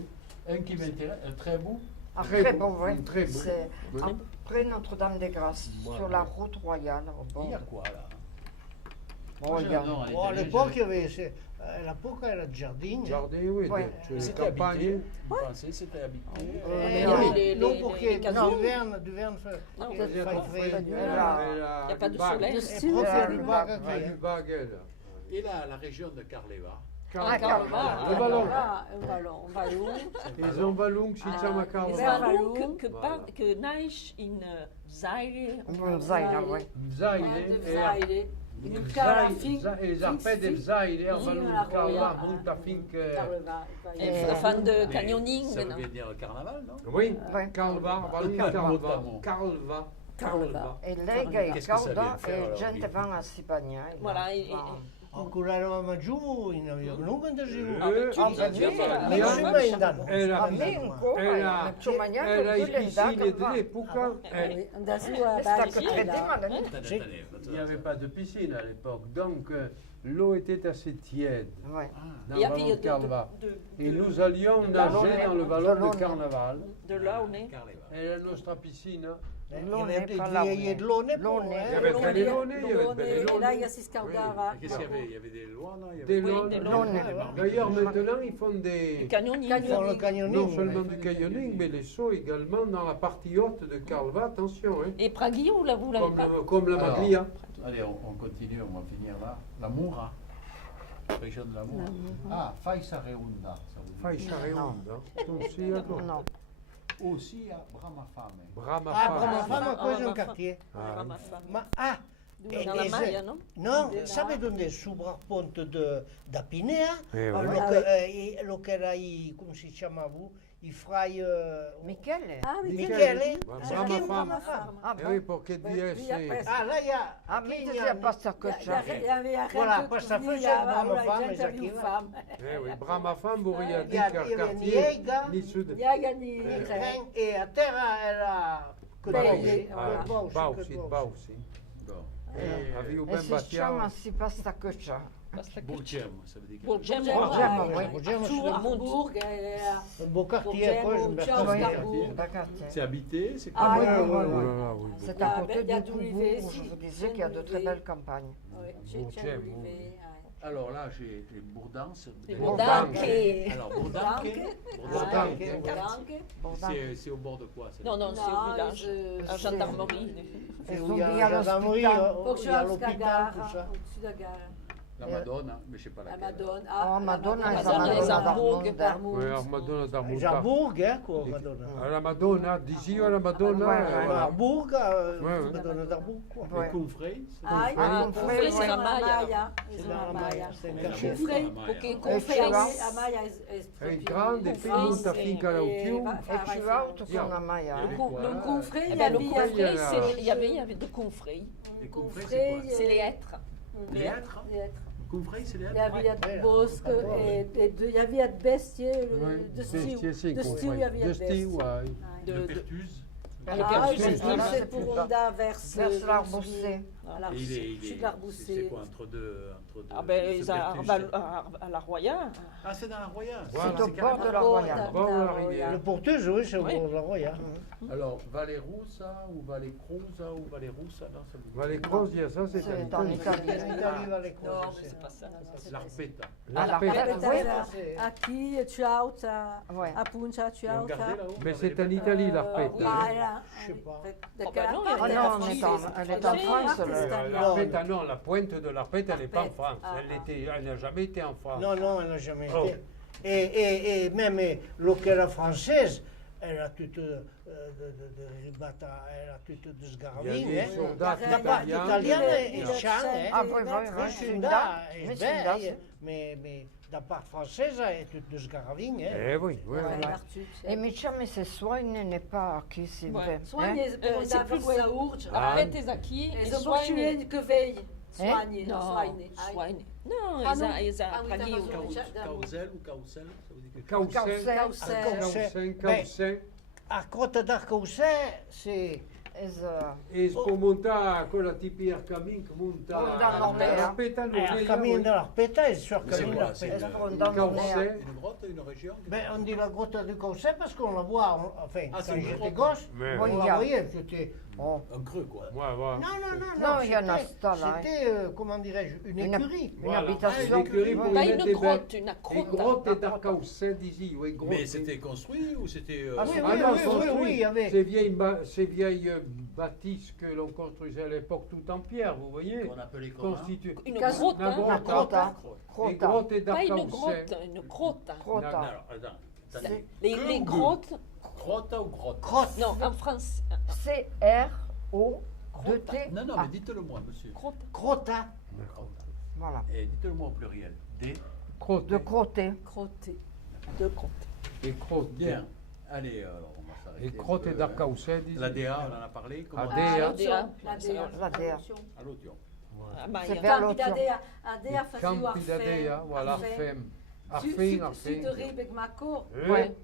Un qui m'intéresse, un très beau. Ah, Très très beau, bon, oui. très beau. C'est Oui. après Notre-Dame-des-Grâces, Voilà. sur la route royale. Au Il y a bord. quoi là? Oh, il y a- Non, Oh, à l'époque, il y avait. À l'époque, il y avait le jardin. Jardin, oui, Ouais. de C'était campagne. habité. Vous pensez c'était habité? mais non, non, les- non, les- pour les qu'il y ait casinos. du verne Non, il y a peut-être des pas. frais. Pas du- Il n'y a pas de soleil. De Et Ah, du le bac, Ah, du baguette, là. Et là, la région de Carleva. Ah, Carleva. Le ballon. Un ballon, un ballon. Ils ont ballon, si ça m'a C'est carré. un Ballon. loup que Voilà. neige in Zaire. Un zaïre, oui. Zaire, Zaire. In cara fin. e zarpede Zaire, a ballon la de Carla, roia. monta finché. Et fan de Mais canyoning Ça maintenant. veut bien dire le carnaval, non? Oui, Ouais. Calva, ballon de Calva. Calva. E lei che è Qu'est-ce que ça calda vient faire, e alors, gente il- va a si bagnare. Voilà, et- Ancora eravamo giù, in aviamo quando si Era, A me un po', era, ci ho mangiato era i quelle in piscine Dakar. dell'epoca. Da sua Sta base che là. traité malade. Attendez, Il n'y avait pas de piscine à l'époque, donc l'eau était assez tiède Ouais. dans Et le puis ballon de Calva. de Et nous allions nager dans le ballon de carnaval. là on est. Carleva. E la nostra piscina. L'one, pas là, il Lone, Lone. Il y avait pas les lone, il y avait pas les E lone. l'aia si scaldava. Qu'est-ce qu'il y avait? Il y avait des lois, non? Il y Des avait- lone. des lone. D'ailleurs, maintenant, ils font des. Canyoning. Ils font le Non canyoning. seulement du canyoning, mais les sauts également dans la partie haute de Calva, attention, hein, Et Praghi, vous l'avez pas? comme la Alors, Maglia. Allez, on continue, on va finir là. La Moura. Région de la Moura. Ah, Faisa Reunda. Ça veut dire. Fai Shareunda, No. Aussi à Bramafame. Brahma Ah, Fama. Bramafama, questo è un quartier. Bramafame. Ma, ah, Dans la Maia, non? no, sapete dove è il sovrapponto da Pinea? Eh, Lo oui. lo che era i, come si chiamava? I frai... Michele? Ah, mi Michele? Brahma Fama. Ah Eh oui, pour che di essere. Ah, lei ha... A me dizia pasta coccia. Voilà, questa faccia Brahma Fama, Jacquina. Eh oui, Brahma Fama vorrei Il dire y avait quartier Niega. ni sud. Iaia ni E a terra era... Belli. Ah, Bausi, Bausi, Bausi. Bausi. Bon. Avevo E ben si chiama battiamo. si pasta coccia. Bourgem, ça veut dire. Bourgem, Bourgem, Hamburg, un beau quartier, poi, un bel quartier. Da quartier. C'est habité, c'est Ah, quoi? oui, Oh oui, oui. là là, oui. C'est à côté il y a du de Kougou, l'Olivet, où si. je vous disais qu'il y a de très belles campagnes. Bourgem. Alors là, j'ai les Bourdances. Les Bourdanques. Alors, Bourdanques. C'est au bord de quoi? Non, non, c'est au village, à gendarmerie. E Sono il y a via la gendarmerie, l'ospitale. il y a l'hôpital, tout ça. La Madonna, mais je sais pas La laquelle. Madonna. Madonna è Madonna Madonna Zamburg. d'Armond. la Madonna d'Armont. Jarburg, ecco, Madonna. La Madonna, d'ici la Madonna. Jarburg, ouais. Madonna d'Arburg, quoi. Ouais. Et Confray, c'est- Confray, c'est la Maya. C'est la Maya, c'est Mais un la café. Confray, Perché Confray, Confray a Maya È grande, finita finca la più. E più alto che una Maya. Le Confray, Eh il y ben, le avait confray, il y avait des confrays. Les Confray, c'est quoi? C'est les hêtres. Les êtres? Confray, c'est les Il y êtres? avait het bosque, il y avait het bestje, de Bestie, stuw. sì, De stuw, il y avait De het stiu, bestje. ouais. Le Pertuse? Le Ah, pertus, c'est c'est c'est pour Honda vers l'Arboussé. Et il est, Je suis de c'est l'Arboussé. quoi, entre deux Ah ben, ce ils à Pertus? la Roya. Ah, c'est dans la Roya. Voilà. C'est au bord de la Royale. Bord de la rivière. Le Porteuse, oui, c'est au Oui. bord de la Roya. Alors, Valerusa ou Valecruza ou Valerusa, non, ça me dit- Valecrosia, ça c'est C'est en en Italie. Italie. In Italia va le Non, cose, mais c'est pas ça. L'Arpeta. Ah, la L'arpeta. oui. Aqui, Ciauta, Ouais. a Puncia, Ils ont gardé Ciauta. là-haut? Mais c'est en Italie l'arpeta. Voilà. Je sais pas. Oh, ben non, Ah non, elle est en France. L'arpeta, non, la pointe de l'arpeta, elle n'est pas en France. Ah. Elle n'a jamais été en France. Non, non, elle n'a jamais Oh. été. Et même l'opéra française, elle a toute de ribata, elle a toute de Il y a sgaraving. des soldats La parte italiens. italiana Il è y a- Ciane, Ah, oui, oui, è oui. bella, mais la parte française è tutto sgaraving. Eh oui, oui, oui. E mi chiama se Soigne n'est pas qui s'il Ouais. veut. Soigne, c'est c'est plus- plus Saourge. Arrête tes acquis Et et zo soigne. bochulen que veille. Soigne, Non, soigne. soigne. Non, Ah ils non. ont Ah oui, Praghi t'as ou raison. Causel ou Causel, ça veut dire quelque chose? Caucen, Caucen. Caucen. A Cota d'Arcausè, c'est E spomonta quella tipica camin che monta Monta l'Ormea. l'arpeta, non il cammino dell'Arpeta è il suo C'est cammino quoi? C'est dell'Arpeta. Caucen. une grotte, une région? Ben, on dit la grotte de Causè parce qu'on la voit, enfin, Ah, c'est quand une j'étais grotte. gosse, Mais- on la voyait, c'était... Un creux, quoi. Ouais, ouais. Non, il y en a ça, là, C'était, comment dirais-je, une écurie. Une habitation. l'écurie pour Pas mettre une des grotte, bêtes. une Et grotte. grotte d'Arcaucen d'ici, oui, grotte. Mais c'était construit ou c'était... Ah oui, Ah oui, non, oui, construit. oui, il y avait... Ces vieilles bâtisses que l'on construisait à l'époque tout en pierre, vous voyez, Qu'on appelait comment? constituées. Une grotte, Una hein. Una grotta. crota. Et Crota. grotte Pas une d'Arcausen. grotte, une grotte. Non, Crota. alors, attends. attendez. Les grottes, Grotte ou grotte? Crotte. non, en France, C-R-O-2-T. Non, non, mais dites-le moi, monsieur. grotte. Crota. Grotte. Voilà. Et dites-le moi au pluriel. D. Grotte. De crotter. Crotté. De grotte. Et grotte. Bien. Allez, alors on va s'arrêter. Et grotte un peu, d'Arcausen, hein. La DA, on en a parlé. Comment Ah, on DA. dit? La DA. La DA. À l'audion. Ah, C'est Maya. vers Campi da l'autre. Dea. A Dea faziu Campi da Dea, voilà, Arfem. Arfem, Sud Arfem. Ribek Macor. Ouais.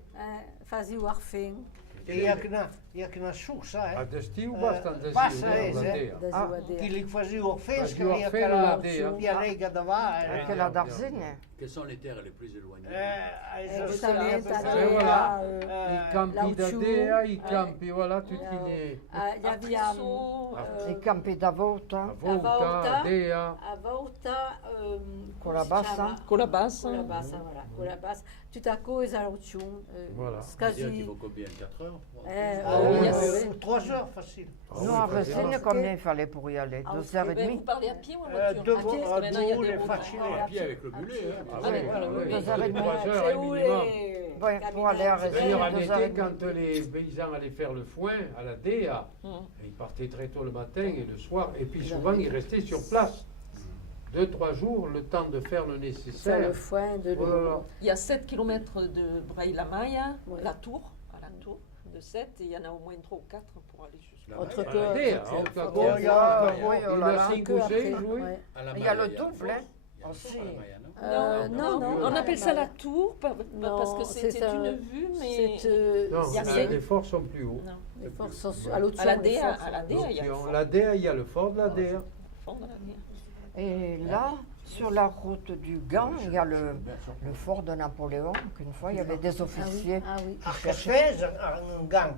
Faziu Arfem. E je had een source, A hè. destiu bastante Passa, sì, la Dea. Faziu a Die Dea. lik fazio orfens, Fazio che orfens, la la Dea. via rega da va. Che la Darzine. Quelles sont les terres les plus éloignées? Giustamente a E voilà, Dea. i campi da Lauciù, Dea, i campi, voilà, tutti les... Abbiamo I campi da Volta. Volta, Dea, a volta Con la bassa. Con la basse. Con la bassa, voilà, con la bassa. Tout à coup, ils ont Voilà. C'est-à-dire qu'il faut combien? 4 heures? oui. 3 heures, facile. Nous, à Racine, combien il fallait pour y aller? 2h30. Ben, vous parlez à pied ou en Deux voiture? pied, Parce que maintenant, il y a des les routes. facile. À pied avec le mulet, hein. Ah oui, voilà, oui, oui. 2h30. 3 heures C'est et où minimum. les... Ouais, pour aller à D'ailleurs, en Racine, été, 2h30. quand les paysans allaient faire le foin à la Dea, ils partaient très tôt le matin et le soir, et puis souvent ils restaient sur place. 2-3 jours, le temps de faire le Faire nécessaire. le foin de Oh là là. Il y a 7 km de Braille-la-Maya, Ouais. la tour, à la tour de 7, et il y en a au moins 3 ou 4 pour aller jusqu'à Autre À que- la Dea, c'est- autre c'est- que- c'est- Il y a, c'est- oui, oh Il là a là. 5 que ou après, 6, oui. ouais. À la Il y a Maya, le double, hein, Il y a un aussi. fort à la Maya, non? Non, On appelle ça la tour, pas Non, parce que c'est c'était un- une vue, mais Non, il y a là, cinq- les forts sont plus hauts. non. les forces sont à l'autre À la DEA, à la DEA, il y a le Donc, fort. la Dea, il y a le fort de la Dea. Fort de la DEA. Et là, sur la route du Gand, il y a le fort de Napoléon, qu'une fois il y avait des officiers. Ah oui. Arcasfez, un gang.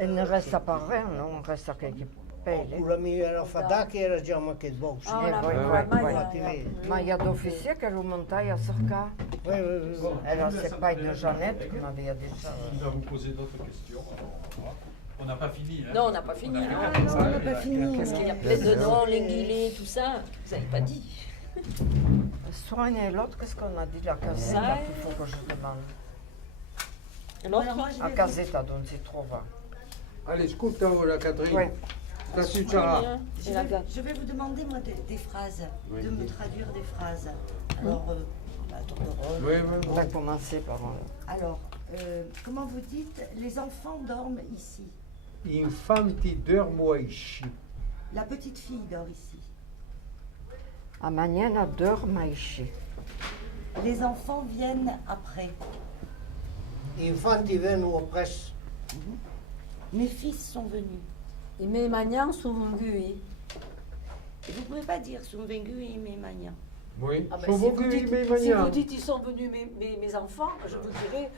Il ne reste pas rien, non, il reste quelques pelle. Con la mia fada che era già ma che boh. Ah, Eh, la ouais, Maya, ouais, ouais. Ma il y a d'officiers qui l'ont monté à Circa. Oui, oui, oui. Alors, c'est pas une Jeannette qui m'avait dit ça. Il va vous poser d'autres questions. Alors, on n'a pas fini. Hein. Non, on n'a pas fini. On a fait Non, quatre non, on n'a messages, pas là. fini. Parce qu'il y a plein de noms, l'ingilé, tout ça. Vous n'avez pas dit. soit un et l'autre, qu'est-ce qu'on a dit? La caseta, il faut que je demande. La caseta, dove si trova. Allez, ascolta ora, Catherine. Oui. Je vais vous demander, moi, des phrases, de me traduire des phrases. Alors, à tour de rôle. Oui, oui, On va commencer par... Alors, comment vous dites, les enfants dorment ici. Infanti dormo ici. La petite fille dort ici. A manhã dorma ici. Les enfants viennent après. Infanti vengono presso. Mes fils sont venus. I miei magnans sono venuti. Et vous ne pouvez pas dire sont venus et mes magnans. Oui, Ah ben, sono si, vous venuti dites, i miei si vous magnani. dites ils sont venus mes enfants, je vous dirai,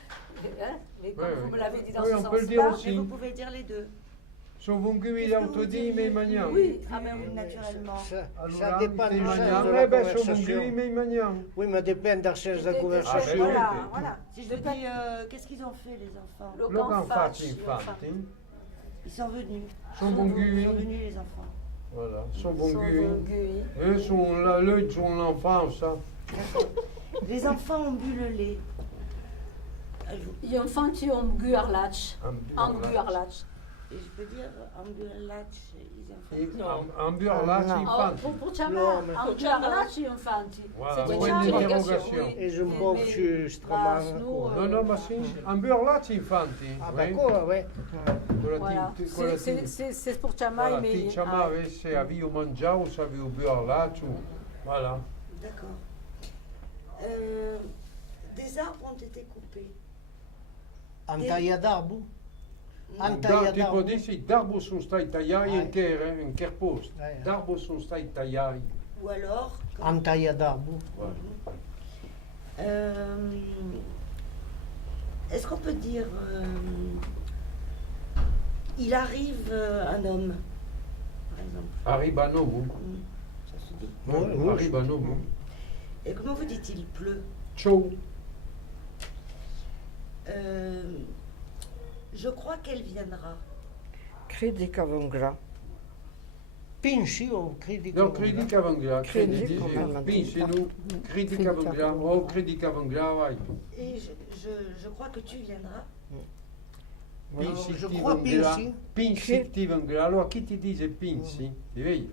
hein, mais comme vous me l'avez dit dans Oui, ce on peut le dire sens-là, aussi. Et vous pouvez dire les deux. Sono venuti Qu'est-ce que l'altro vous dì i miei diriez? magnani. oui, Ah ben oui, naturellement. Ça Allora, dépend i du sens magnani. de la Beh, sono venuti i conversation. miei magnani. Oui, mais dépend du sens de la conversation. Voilà, voilà. Si je vous dis, qu'est-ce qu'ils ont fait les enfants? Lo che hanno fatto infatti? Ils sont venus. Sono Ils venuti. sont venus les enfants. Voilà, sono Sono venuti. venuti. E sono l'œil sur l'enfance. Les enfants ont bu le lait. Gli infanti hanno bu arlac. Hanno bu arlac. Et je peux dire ambulance, ils ont fait. Amburlati No. infanti. Pour chiamare No, ma- hanno bu arlac gli infanti. Voilà, C'est buona une interrogation. Et je me bouge sur Stramago. No, no, ma sì, amburlati infanti. Ah, oui. d'accord, oui. Voilà. C'est pour chiamare Voilà, i ti miei. chiamava se avevo mangiato, se avevo burlato. Voilà. D'accord. Des arbres ont été coupés. Antaia d'arbo. Tipo Antaia dici, d'arbo sono stati tagliati in che posto. Eh. D'arbo sono stati tagliati. Ou alors, Antaia d'arbo. est-ce qu'on peut dire, il arrive un homme, par exemple. Arriva un uomo. Ça se dit. Oui, Arriva un uomo. Et comment vous dites il pleut? Ciao. Je crois qu'elle viendra. Critica vengra. Pinci o critica? No, critica vengra. Critica vengra. Pinci nu, critica vengra. Oh, critica vengra, vai. Et je crois que tu viendras. Pinci je ti crois vengra. Pinci. Pinci ti vengra. Allora chi ti dice Pinci? Ti vedi?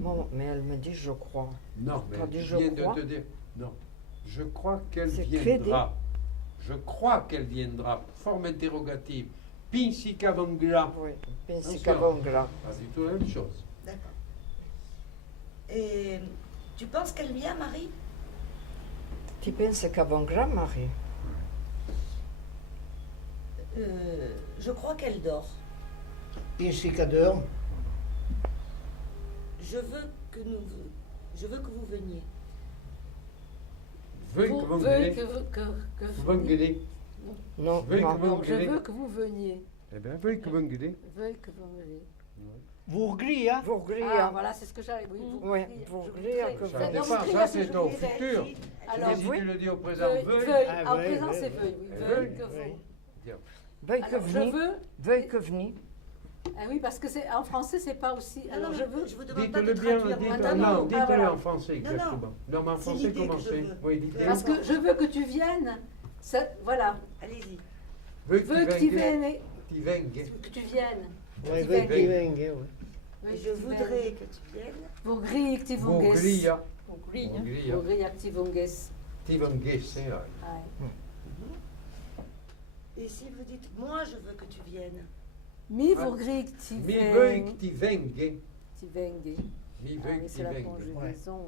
Non, mais elle me dit je crois. Non, mais T'as dit je je viens de crois? te dire. Non. Je crois qu'elle C'est viendra. Je crois qu'elle viendra. Forme interrogative. Pinci che vengra. Oui, pensica vengra. Ah, c'est tout la même chose. D'accord. Et tu penses qu'elle vient, Marie? Ti pensi che vengra, Marie? Je crois qu'elle dort. Pinci che dorme. Je veux que vous veniez. Veuille que Vous vengrez. que Vengrez. Non, Veuille non. que Donc, je vengrez. veux que vous veniez. Eh bien, veuille que vengrez. Veuille que vous veniez. Vurglia. Ah, Vourgria. voilà, c'est ce que j'avais. Oui, Oui, Vourgria que Ça Non, dépend, mais ça c'est c'est au futur. Alors, Mais si oui. tu le dis au présent, Veuille, veuille. veuille. Ah, En veuille, présent, veuille, c'est veuille. veuille. Oui, Veuille, veuille que veuille. vous. Veuille que Alors, je veni. veux. Veuille que veni. Ah oui, parce que c'est en français, c'est pas aussi. Ah Alors, non, je veux. je vous demande pas de Dites-le bien, traduire. dites-le maintenant. non, non, dites-le voilà. en français Non, non. exactement. Non, mais en C'est français, l'idée comment que je c'est? veux. Oui, dites-le. Parce que je veux que tu viennes. Ça, voilà. Allez-y. Veuille Veux que tu viennes. Ti venga. Que tu viennes. Oui, veuille qu'il vienne, oui. Et je voudrais que tu viennes. Vogri que tu venges. Voglia. Vogri Voglia. que tu venges. Ti venghesse, Ouais. Et si vous dites, moi je veux que tu viennes. Mi vogri que tu Mi veuille que venges. ti venga. Tu venges. Mi Ah, veuille mais que c'est ti la venga. conjugaison.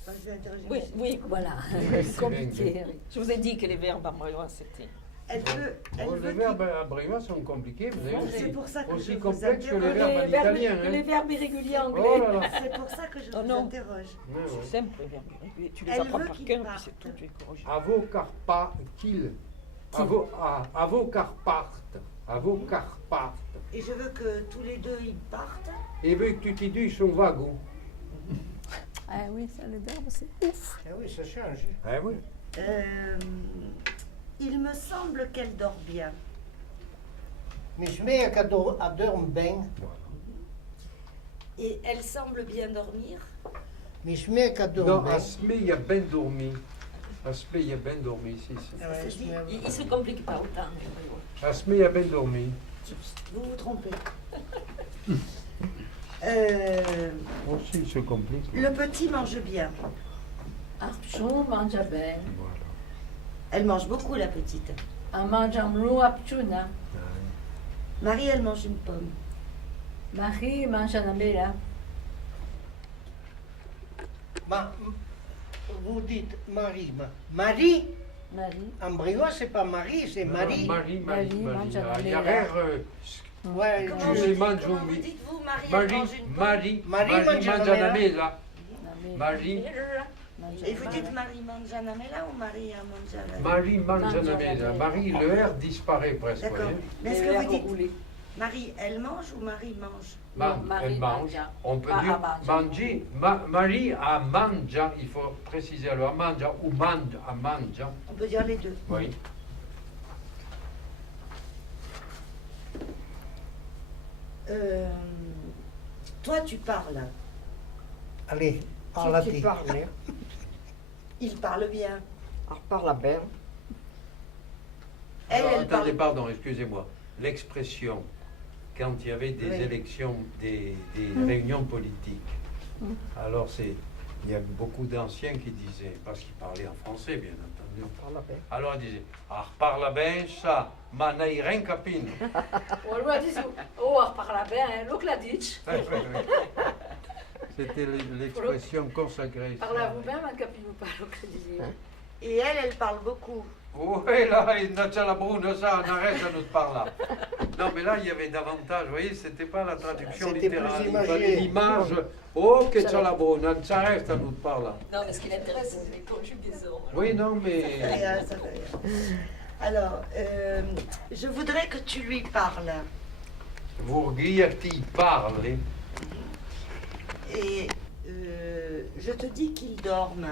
Enfin, je vais interroger. Oui, oui, Voilà. venges. Compliqué. je vous ai dit que les verbes amoureux, c'était. Elle veut Oh, les qu'il- verbes à Brema sont compliqués, vous savez. C'est pour ça que Aussi je vous complexes que les interroge. verbes en italien. Les Hein. verbes irréguliers Oh anglais. là là. C'est pour ça que je Oh vous non. interroge. Ouais, ouais. C'est simple, les verbes irréguliers. Tu les Elle apprends veut par qu'il cœur, puis parte. c'est tout, tu es corrigé. Avocarpatil. Avocarparte. Avocarparte. Et je veux que tous les deux ils partent. Et veut que tu t'y dis son wagon. Ah oui, ça, le verbe, c'est ouf. Eh oui, ça change. Ah oui. Il me semble qu'elle dort bien. Mi smeia che dorme ben. Et elle semble bien dormir. Mismeca Non, dorme. Asme, il y a ben dormi. Asme, il y a ben dormi ici. Il se complique pas autant. Asme, il y a ben dormi. Vous vous trompez. Aussi, il se complique. Le petit mange bien. Arpchou mange bien. Voilà. Elle mange beaucoup, la petite. Elle mange un mlou apchouna. Marie, elle mange une pomme. Marie mange un amela. Vous dites Marie. Marie, Marie. en brigois, c'est pas Marie, c'est Marie. Marie. mange un Il y a amela. rare. Ouais, Comment, Je les mange comment au vous mi- dites-vous, Marie, elle mange une pomme? Marie mange un amela. Marie. Et vous dites Marie mange un amela ou Marie mange un amela? Marie mange un amela. Marie, le R disparaît presque. D'accord. voyez. Mais est-ce que vous dites Marie, elle mange ou Marie mange? Elle mange. On peut dire manger. Marie a mangea, il faut préciser alors, mangea ou mange a mangea. On peut dire les deux. Oui. Toi, tu parles. Allez, parla Qui te. parle, Il parle bien. elle parle bien. Elle, Alors, elle parle. attendez, pardon, excusez-moi. L'expression, quand il y avait des Oui. élections, des réunions politiques, alors il y a beaucoup d'anciens qui disaient, parce qu'ils parlaient en français, bien entendu. Elle parle bien. Alors ils disaient, ah, parla bien ça, ma n'ai rien capine. O lui dice, oh, elle parle bien, look la ditch. C'était l'expression consacrée. Parlavo bien, ma capino pas, look la dice. Et elle parle beaucoup. Oui, là, il n'a pas la brune, ça, on arrête à nous parler. Non, mais là, il y avait davantage, vous voyez, c'était pas la traduction C'était plus littérale. Il imagé. fallait l'image. Oh, que c'ha la brune, on s'arrête à nous parler. Non, mais ce qui l'intéresse, c'est les conjugaisons. Oui, non, mais. Ça fait rien. Alors, je voudrais que tu lui parles. Vous qui parle. Et je te dis qu'il dorme.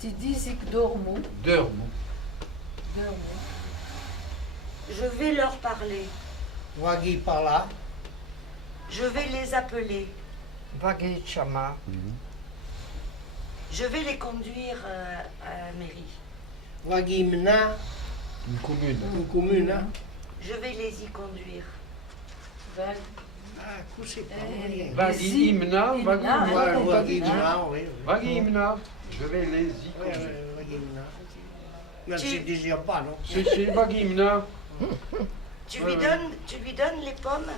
Tu dis que dormo. Dormo. Je vais leur parler. Wagi parla. Je vais les appeler. Vaghi chama. Je vais les conduire à la mairie. Wagi mena. Une commune. Une commune. Je vais les y conduire. Ah, così parla. Vaghi imna, Ouais, Wagi mena, oui. Vaghi imna. Je vais les y Ouais, conduire. Wagi mena. Mais c'est déjà pas, non? C'est Vaghi imna. Tu Ouais, lui donnes les pommes.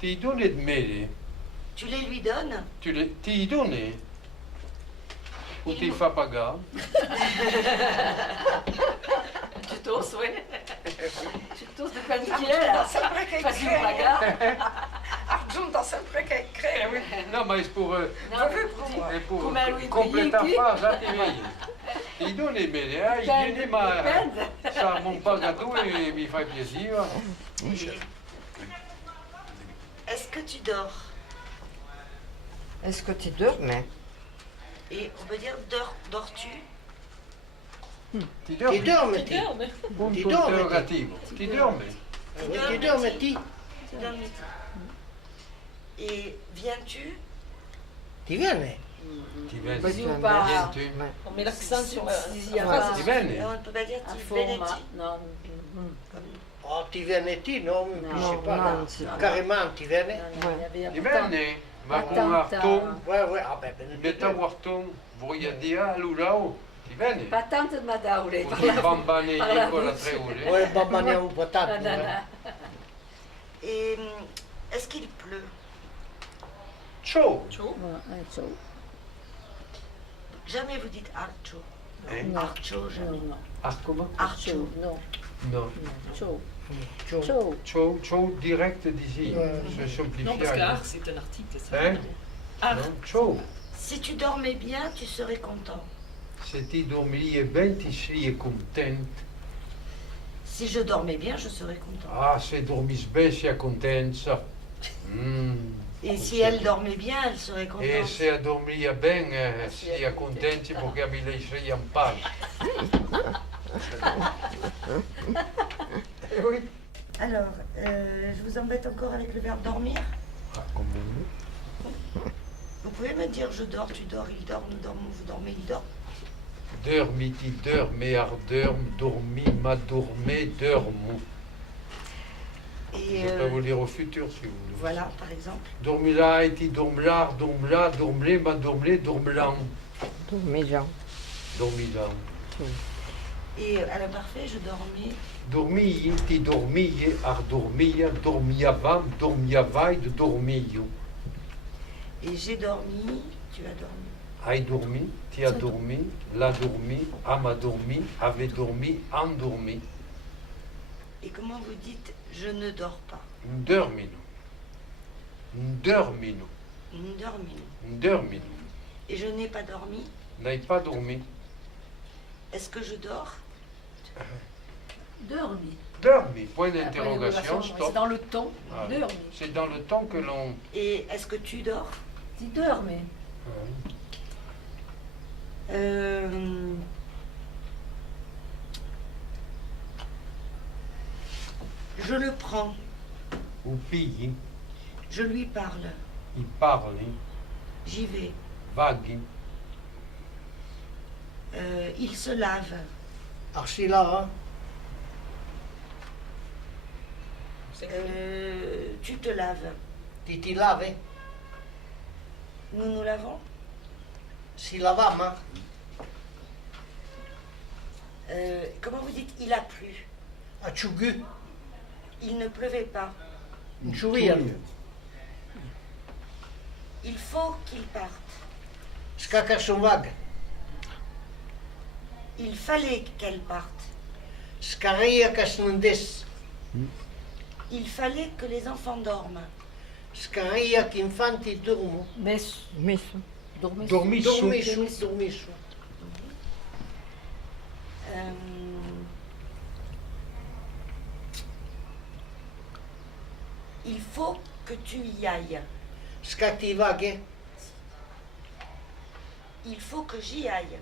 Ti donne de me. Tu les lui donnes. Ti donne. Ou ti fa pagare. Tu t'oses, oui. Tu t'oses de quantifier, là. Facile à pagar. Aggiunta sempre che credi. Non, mais c'est pour, Non, pour Come a lui compléter la qui- phrase, là, ti vedi. Ti donne me, il viene ma ça mon pagato et mi fa piacere. Est-ce que tu dors? Est-ce que tu dormais? Et on peut dire dors-tu? Ti Ti dormi? dormi, ti. Punto Ti dormi, ti. interrogativo. Ti dormi? Oui, ti dormi, ti. Tu dors midi. Et viens-tu? Ti viene? Ti vedi? Poi tu pas. andavi- Vieni tu? Ouais. On met l'accent sur la Zizia Ouais. pas. Ti vedi? Non, on ne peut pas dire A ti forma. veneti. Non. Oh, ti viene ti, no? Je Non, sais pas. non, c'est pas. Carrément, ti viene? Il y avait Ti vedi? Ma con un Attenta. arton, Ouais, ouais, ah ben, ben, metta un arton, voglio dire a Lulao. Ti vedi? Pas tant de madaure. O ti bambane par la con la bouche. 3 ore. Ouais, babane un po' tanto. Ah, non, non. Et est-ce qu'il pleut? Ciao! Ciao. Ciao. Jamais vous dites archo. Eh? Archo, jamais. Non, non. Ah, comment? Archo. Non. Non. Ciao. Ciao. Ciao. Ciao, ciao direct d'ici. Ouais. Je simplifie. Non, parce que art, c'est un article, ça. Hein? Art. Non? Ciao! Si tu dormais bien, tu serais content. Se ti dormi ben, ti sei contento. Si je dormais bien, je serais content. Ah, se dormis ben, sei contenta. Et si elle dormait bien, elle serait contente. E se a dormia ben, sia contenti perché mi lasci in pace. Oui. Alors, je vous embête encore avec le verbe dormir. Ah, comme vous. Vous pouvez me dire je dors, tu dors, il dort, nous dormons, vous dormez, il dort? Dormi, ti dorme, ar dorm, dormi, ma dorme, dormo. Et Je peux vous le dire au futur si vous voulez. voilà, par exemple. Dormila, ti dormlar, dormla, dormle, ma dormle, dormlan. Dormilan. Dormilan. Et à l'imparfait, je dormais. Dormi, ti dormie, ar dormia, dormiavam, dormiavaid, dormio. Et j'ai dormi, tu as dormi. Hai dormi, ti a dormi, l'ha dormi, ama dormi, ave dormi, endormi. Et comment vous dites je ne dors pas? Dormino. Dormino. Dormino. Dormino. Et je n'ai pas dormi. N'ai pas dormi. Est-ce que je dors? Dormi. Dormi. Point d'interrogation, C'est stop. dans le ton. Ah, Dormi. c'est dans le temps que l'on... Et est-ce que tu dors? Tu dormi. Je le prends. Ou pille, Je lui parle. il parle, J'y vais. vague, Il se lave. Archila, Tu te laves. ti lave, Nous nous lavons. si lavama, Comment vous dites il a plu? acciugù, Il ne pleuvait pas. inciuvian, Il faut qu'il parte. scacassovaga, Il fallait qu'elle parte. scaria casnandes, Il fallait que les enfants dorment. scaria qu'infanti dormo, Messo. Messo. Dormi. dormissu. Il faut que tu y ailles. Scattivaghe, Il faut que j'y aille.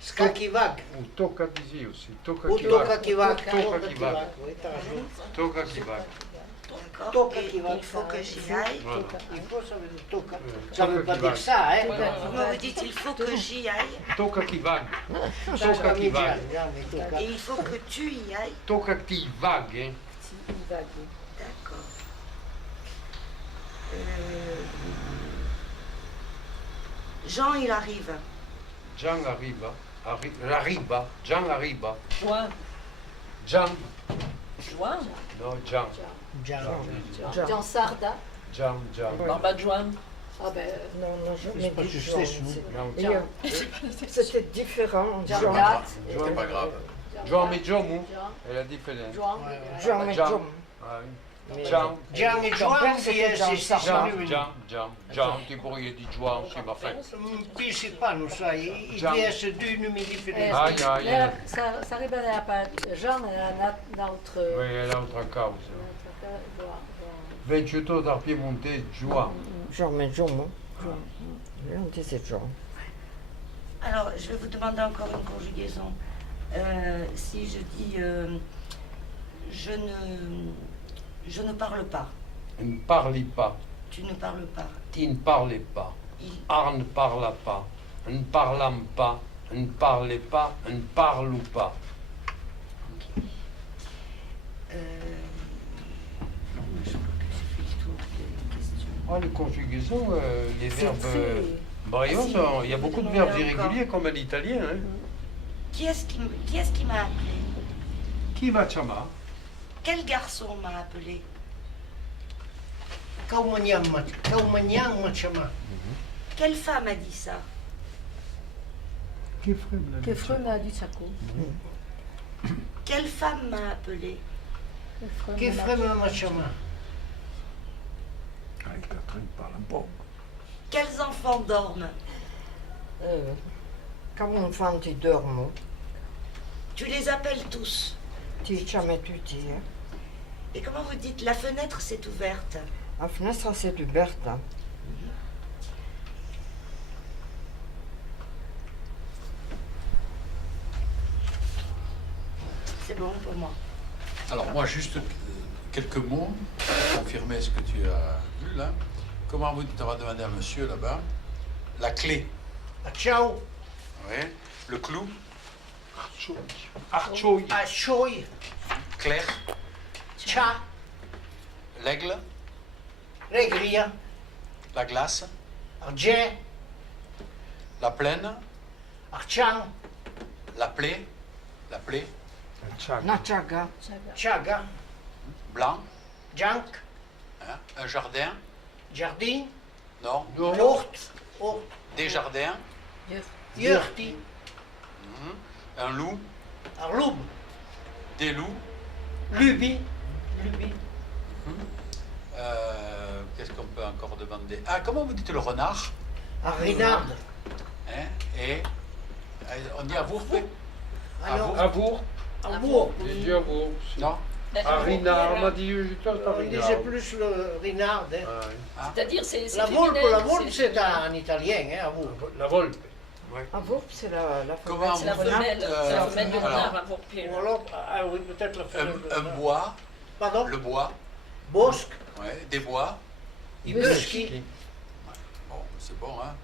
scacchivag, ou toca dizia aussi, toca o qui toca va, chi va, Toca chi va. oui, t'as raison. toca qui va. D'accord. Tocca Et chi va. il faut que j'y aille. Voilà. Il faut, ça veut dire toca. Toca Ça veut pas chi va. dire ça, hein. Comment vous dites il faut que j'y aille Tocca chi va, Ça, toca chi va, mais toca. et il faut que tu y ailles. toca ti vague, D'accord. Jean, il arrive. Gian arriva, arriba, Gian arriva, Juin. Gian, Juin. no, Gian, Jean Sarda. Gian, Barba de Juin. Ah ben, Non, je C'est mets pas du juste jaune. ça. Et, c'était différent. Jean Jean, Gat. C'était pas grave. Gian e Giomu, è la differenza. Jean. Jean et Gian. Jean. Ah, oui. Mais- Gian, Gian e Ton Juan, père, c'était Gian c'est Sarda. Gian, ti pourriez dire Gian, c'est ma femme. Pensi pas, non sai, i Gian. DS due nomi differenti. Aïe, aïe, aïe. Ça arrive à pas Jean et l'autre. Oui, è l'altra causa. 28 da Piemonte, Gian. Jean, mais Jean, moi. Jean, disait Jean. Alors, je vais vous demander encore une conjugaison. Si je dis je ne parle pas, Ne parli pas, tu ne parles pas. ti ne parlais pas, ar ne parla pas, ne parlam pas, ne parlait pas, ne parle pas. Je crois que j'ai fait le tour des questions. Oh, les conjugaisons, les verbes très- brillants, Ah, si. il y a beaucoup de Non, verbes il y a encore. irréguliers comme à l'italien. Hein. Qui est-ce qui m'a appelé? Qui m'a chiama? Quel garçon m'a appelé? Caumaniam machama. Quelle femme a dit ça? Che freme di Chaco. Quelle femme m'a appelé? Che frema machama. Quels enfants dorment? Come un fanti dormo, Tu les appelles tous. ti chiami tutti. Et comment vous dites la fenêtre s'est ouverte? La finestra si è aperta. C'est bon pour moi. Alors moi, juste quelques mots pour confirmer ce que tu as vu là. Comment vous dites, on va demander à monsieur là-bas, La clé. Ciao. Oui. Le clou. Arcioi. Achoi. Clair. Cha. L'aigle. Regria. La glace. Argent. La plaine. Archang. La plaie. La plaie. Nachaga. Chaga. Blanc. Jank. Hein. Un jardin. Jardin. Non. Hort. Hort. Des jardins. Jurti. Un loup. Arlub. Des loups. Lubi. Lubi. Qu'est-ce qu'on peut encore demander? Ah, comment vous dites le renard? Arinard. Hein? Et on dit avourpe? Alors, Avour. amour. J'ai dit avour. Non? Arinard, on m'a dit juste On disait plus le renard. Hein. C'est-à-dire, c'est La volpe, féminin, la volpe c'est en italien, hein, amour. La volpe. Avour, c'est la Comment c'est la vous femelle, dites, c'est la femelle du alors, renard, la vorpire. Ou alors, ah oui, peut-être la femelle. un bois. Pardon? Le bois. Bosque. Ouais. Des bois. Ibuski. Bon, c'est bon, hein?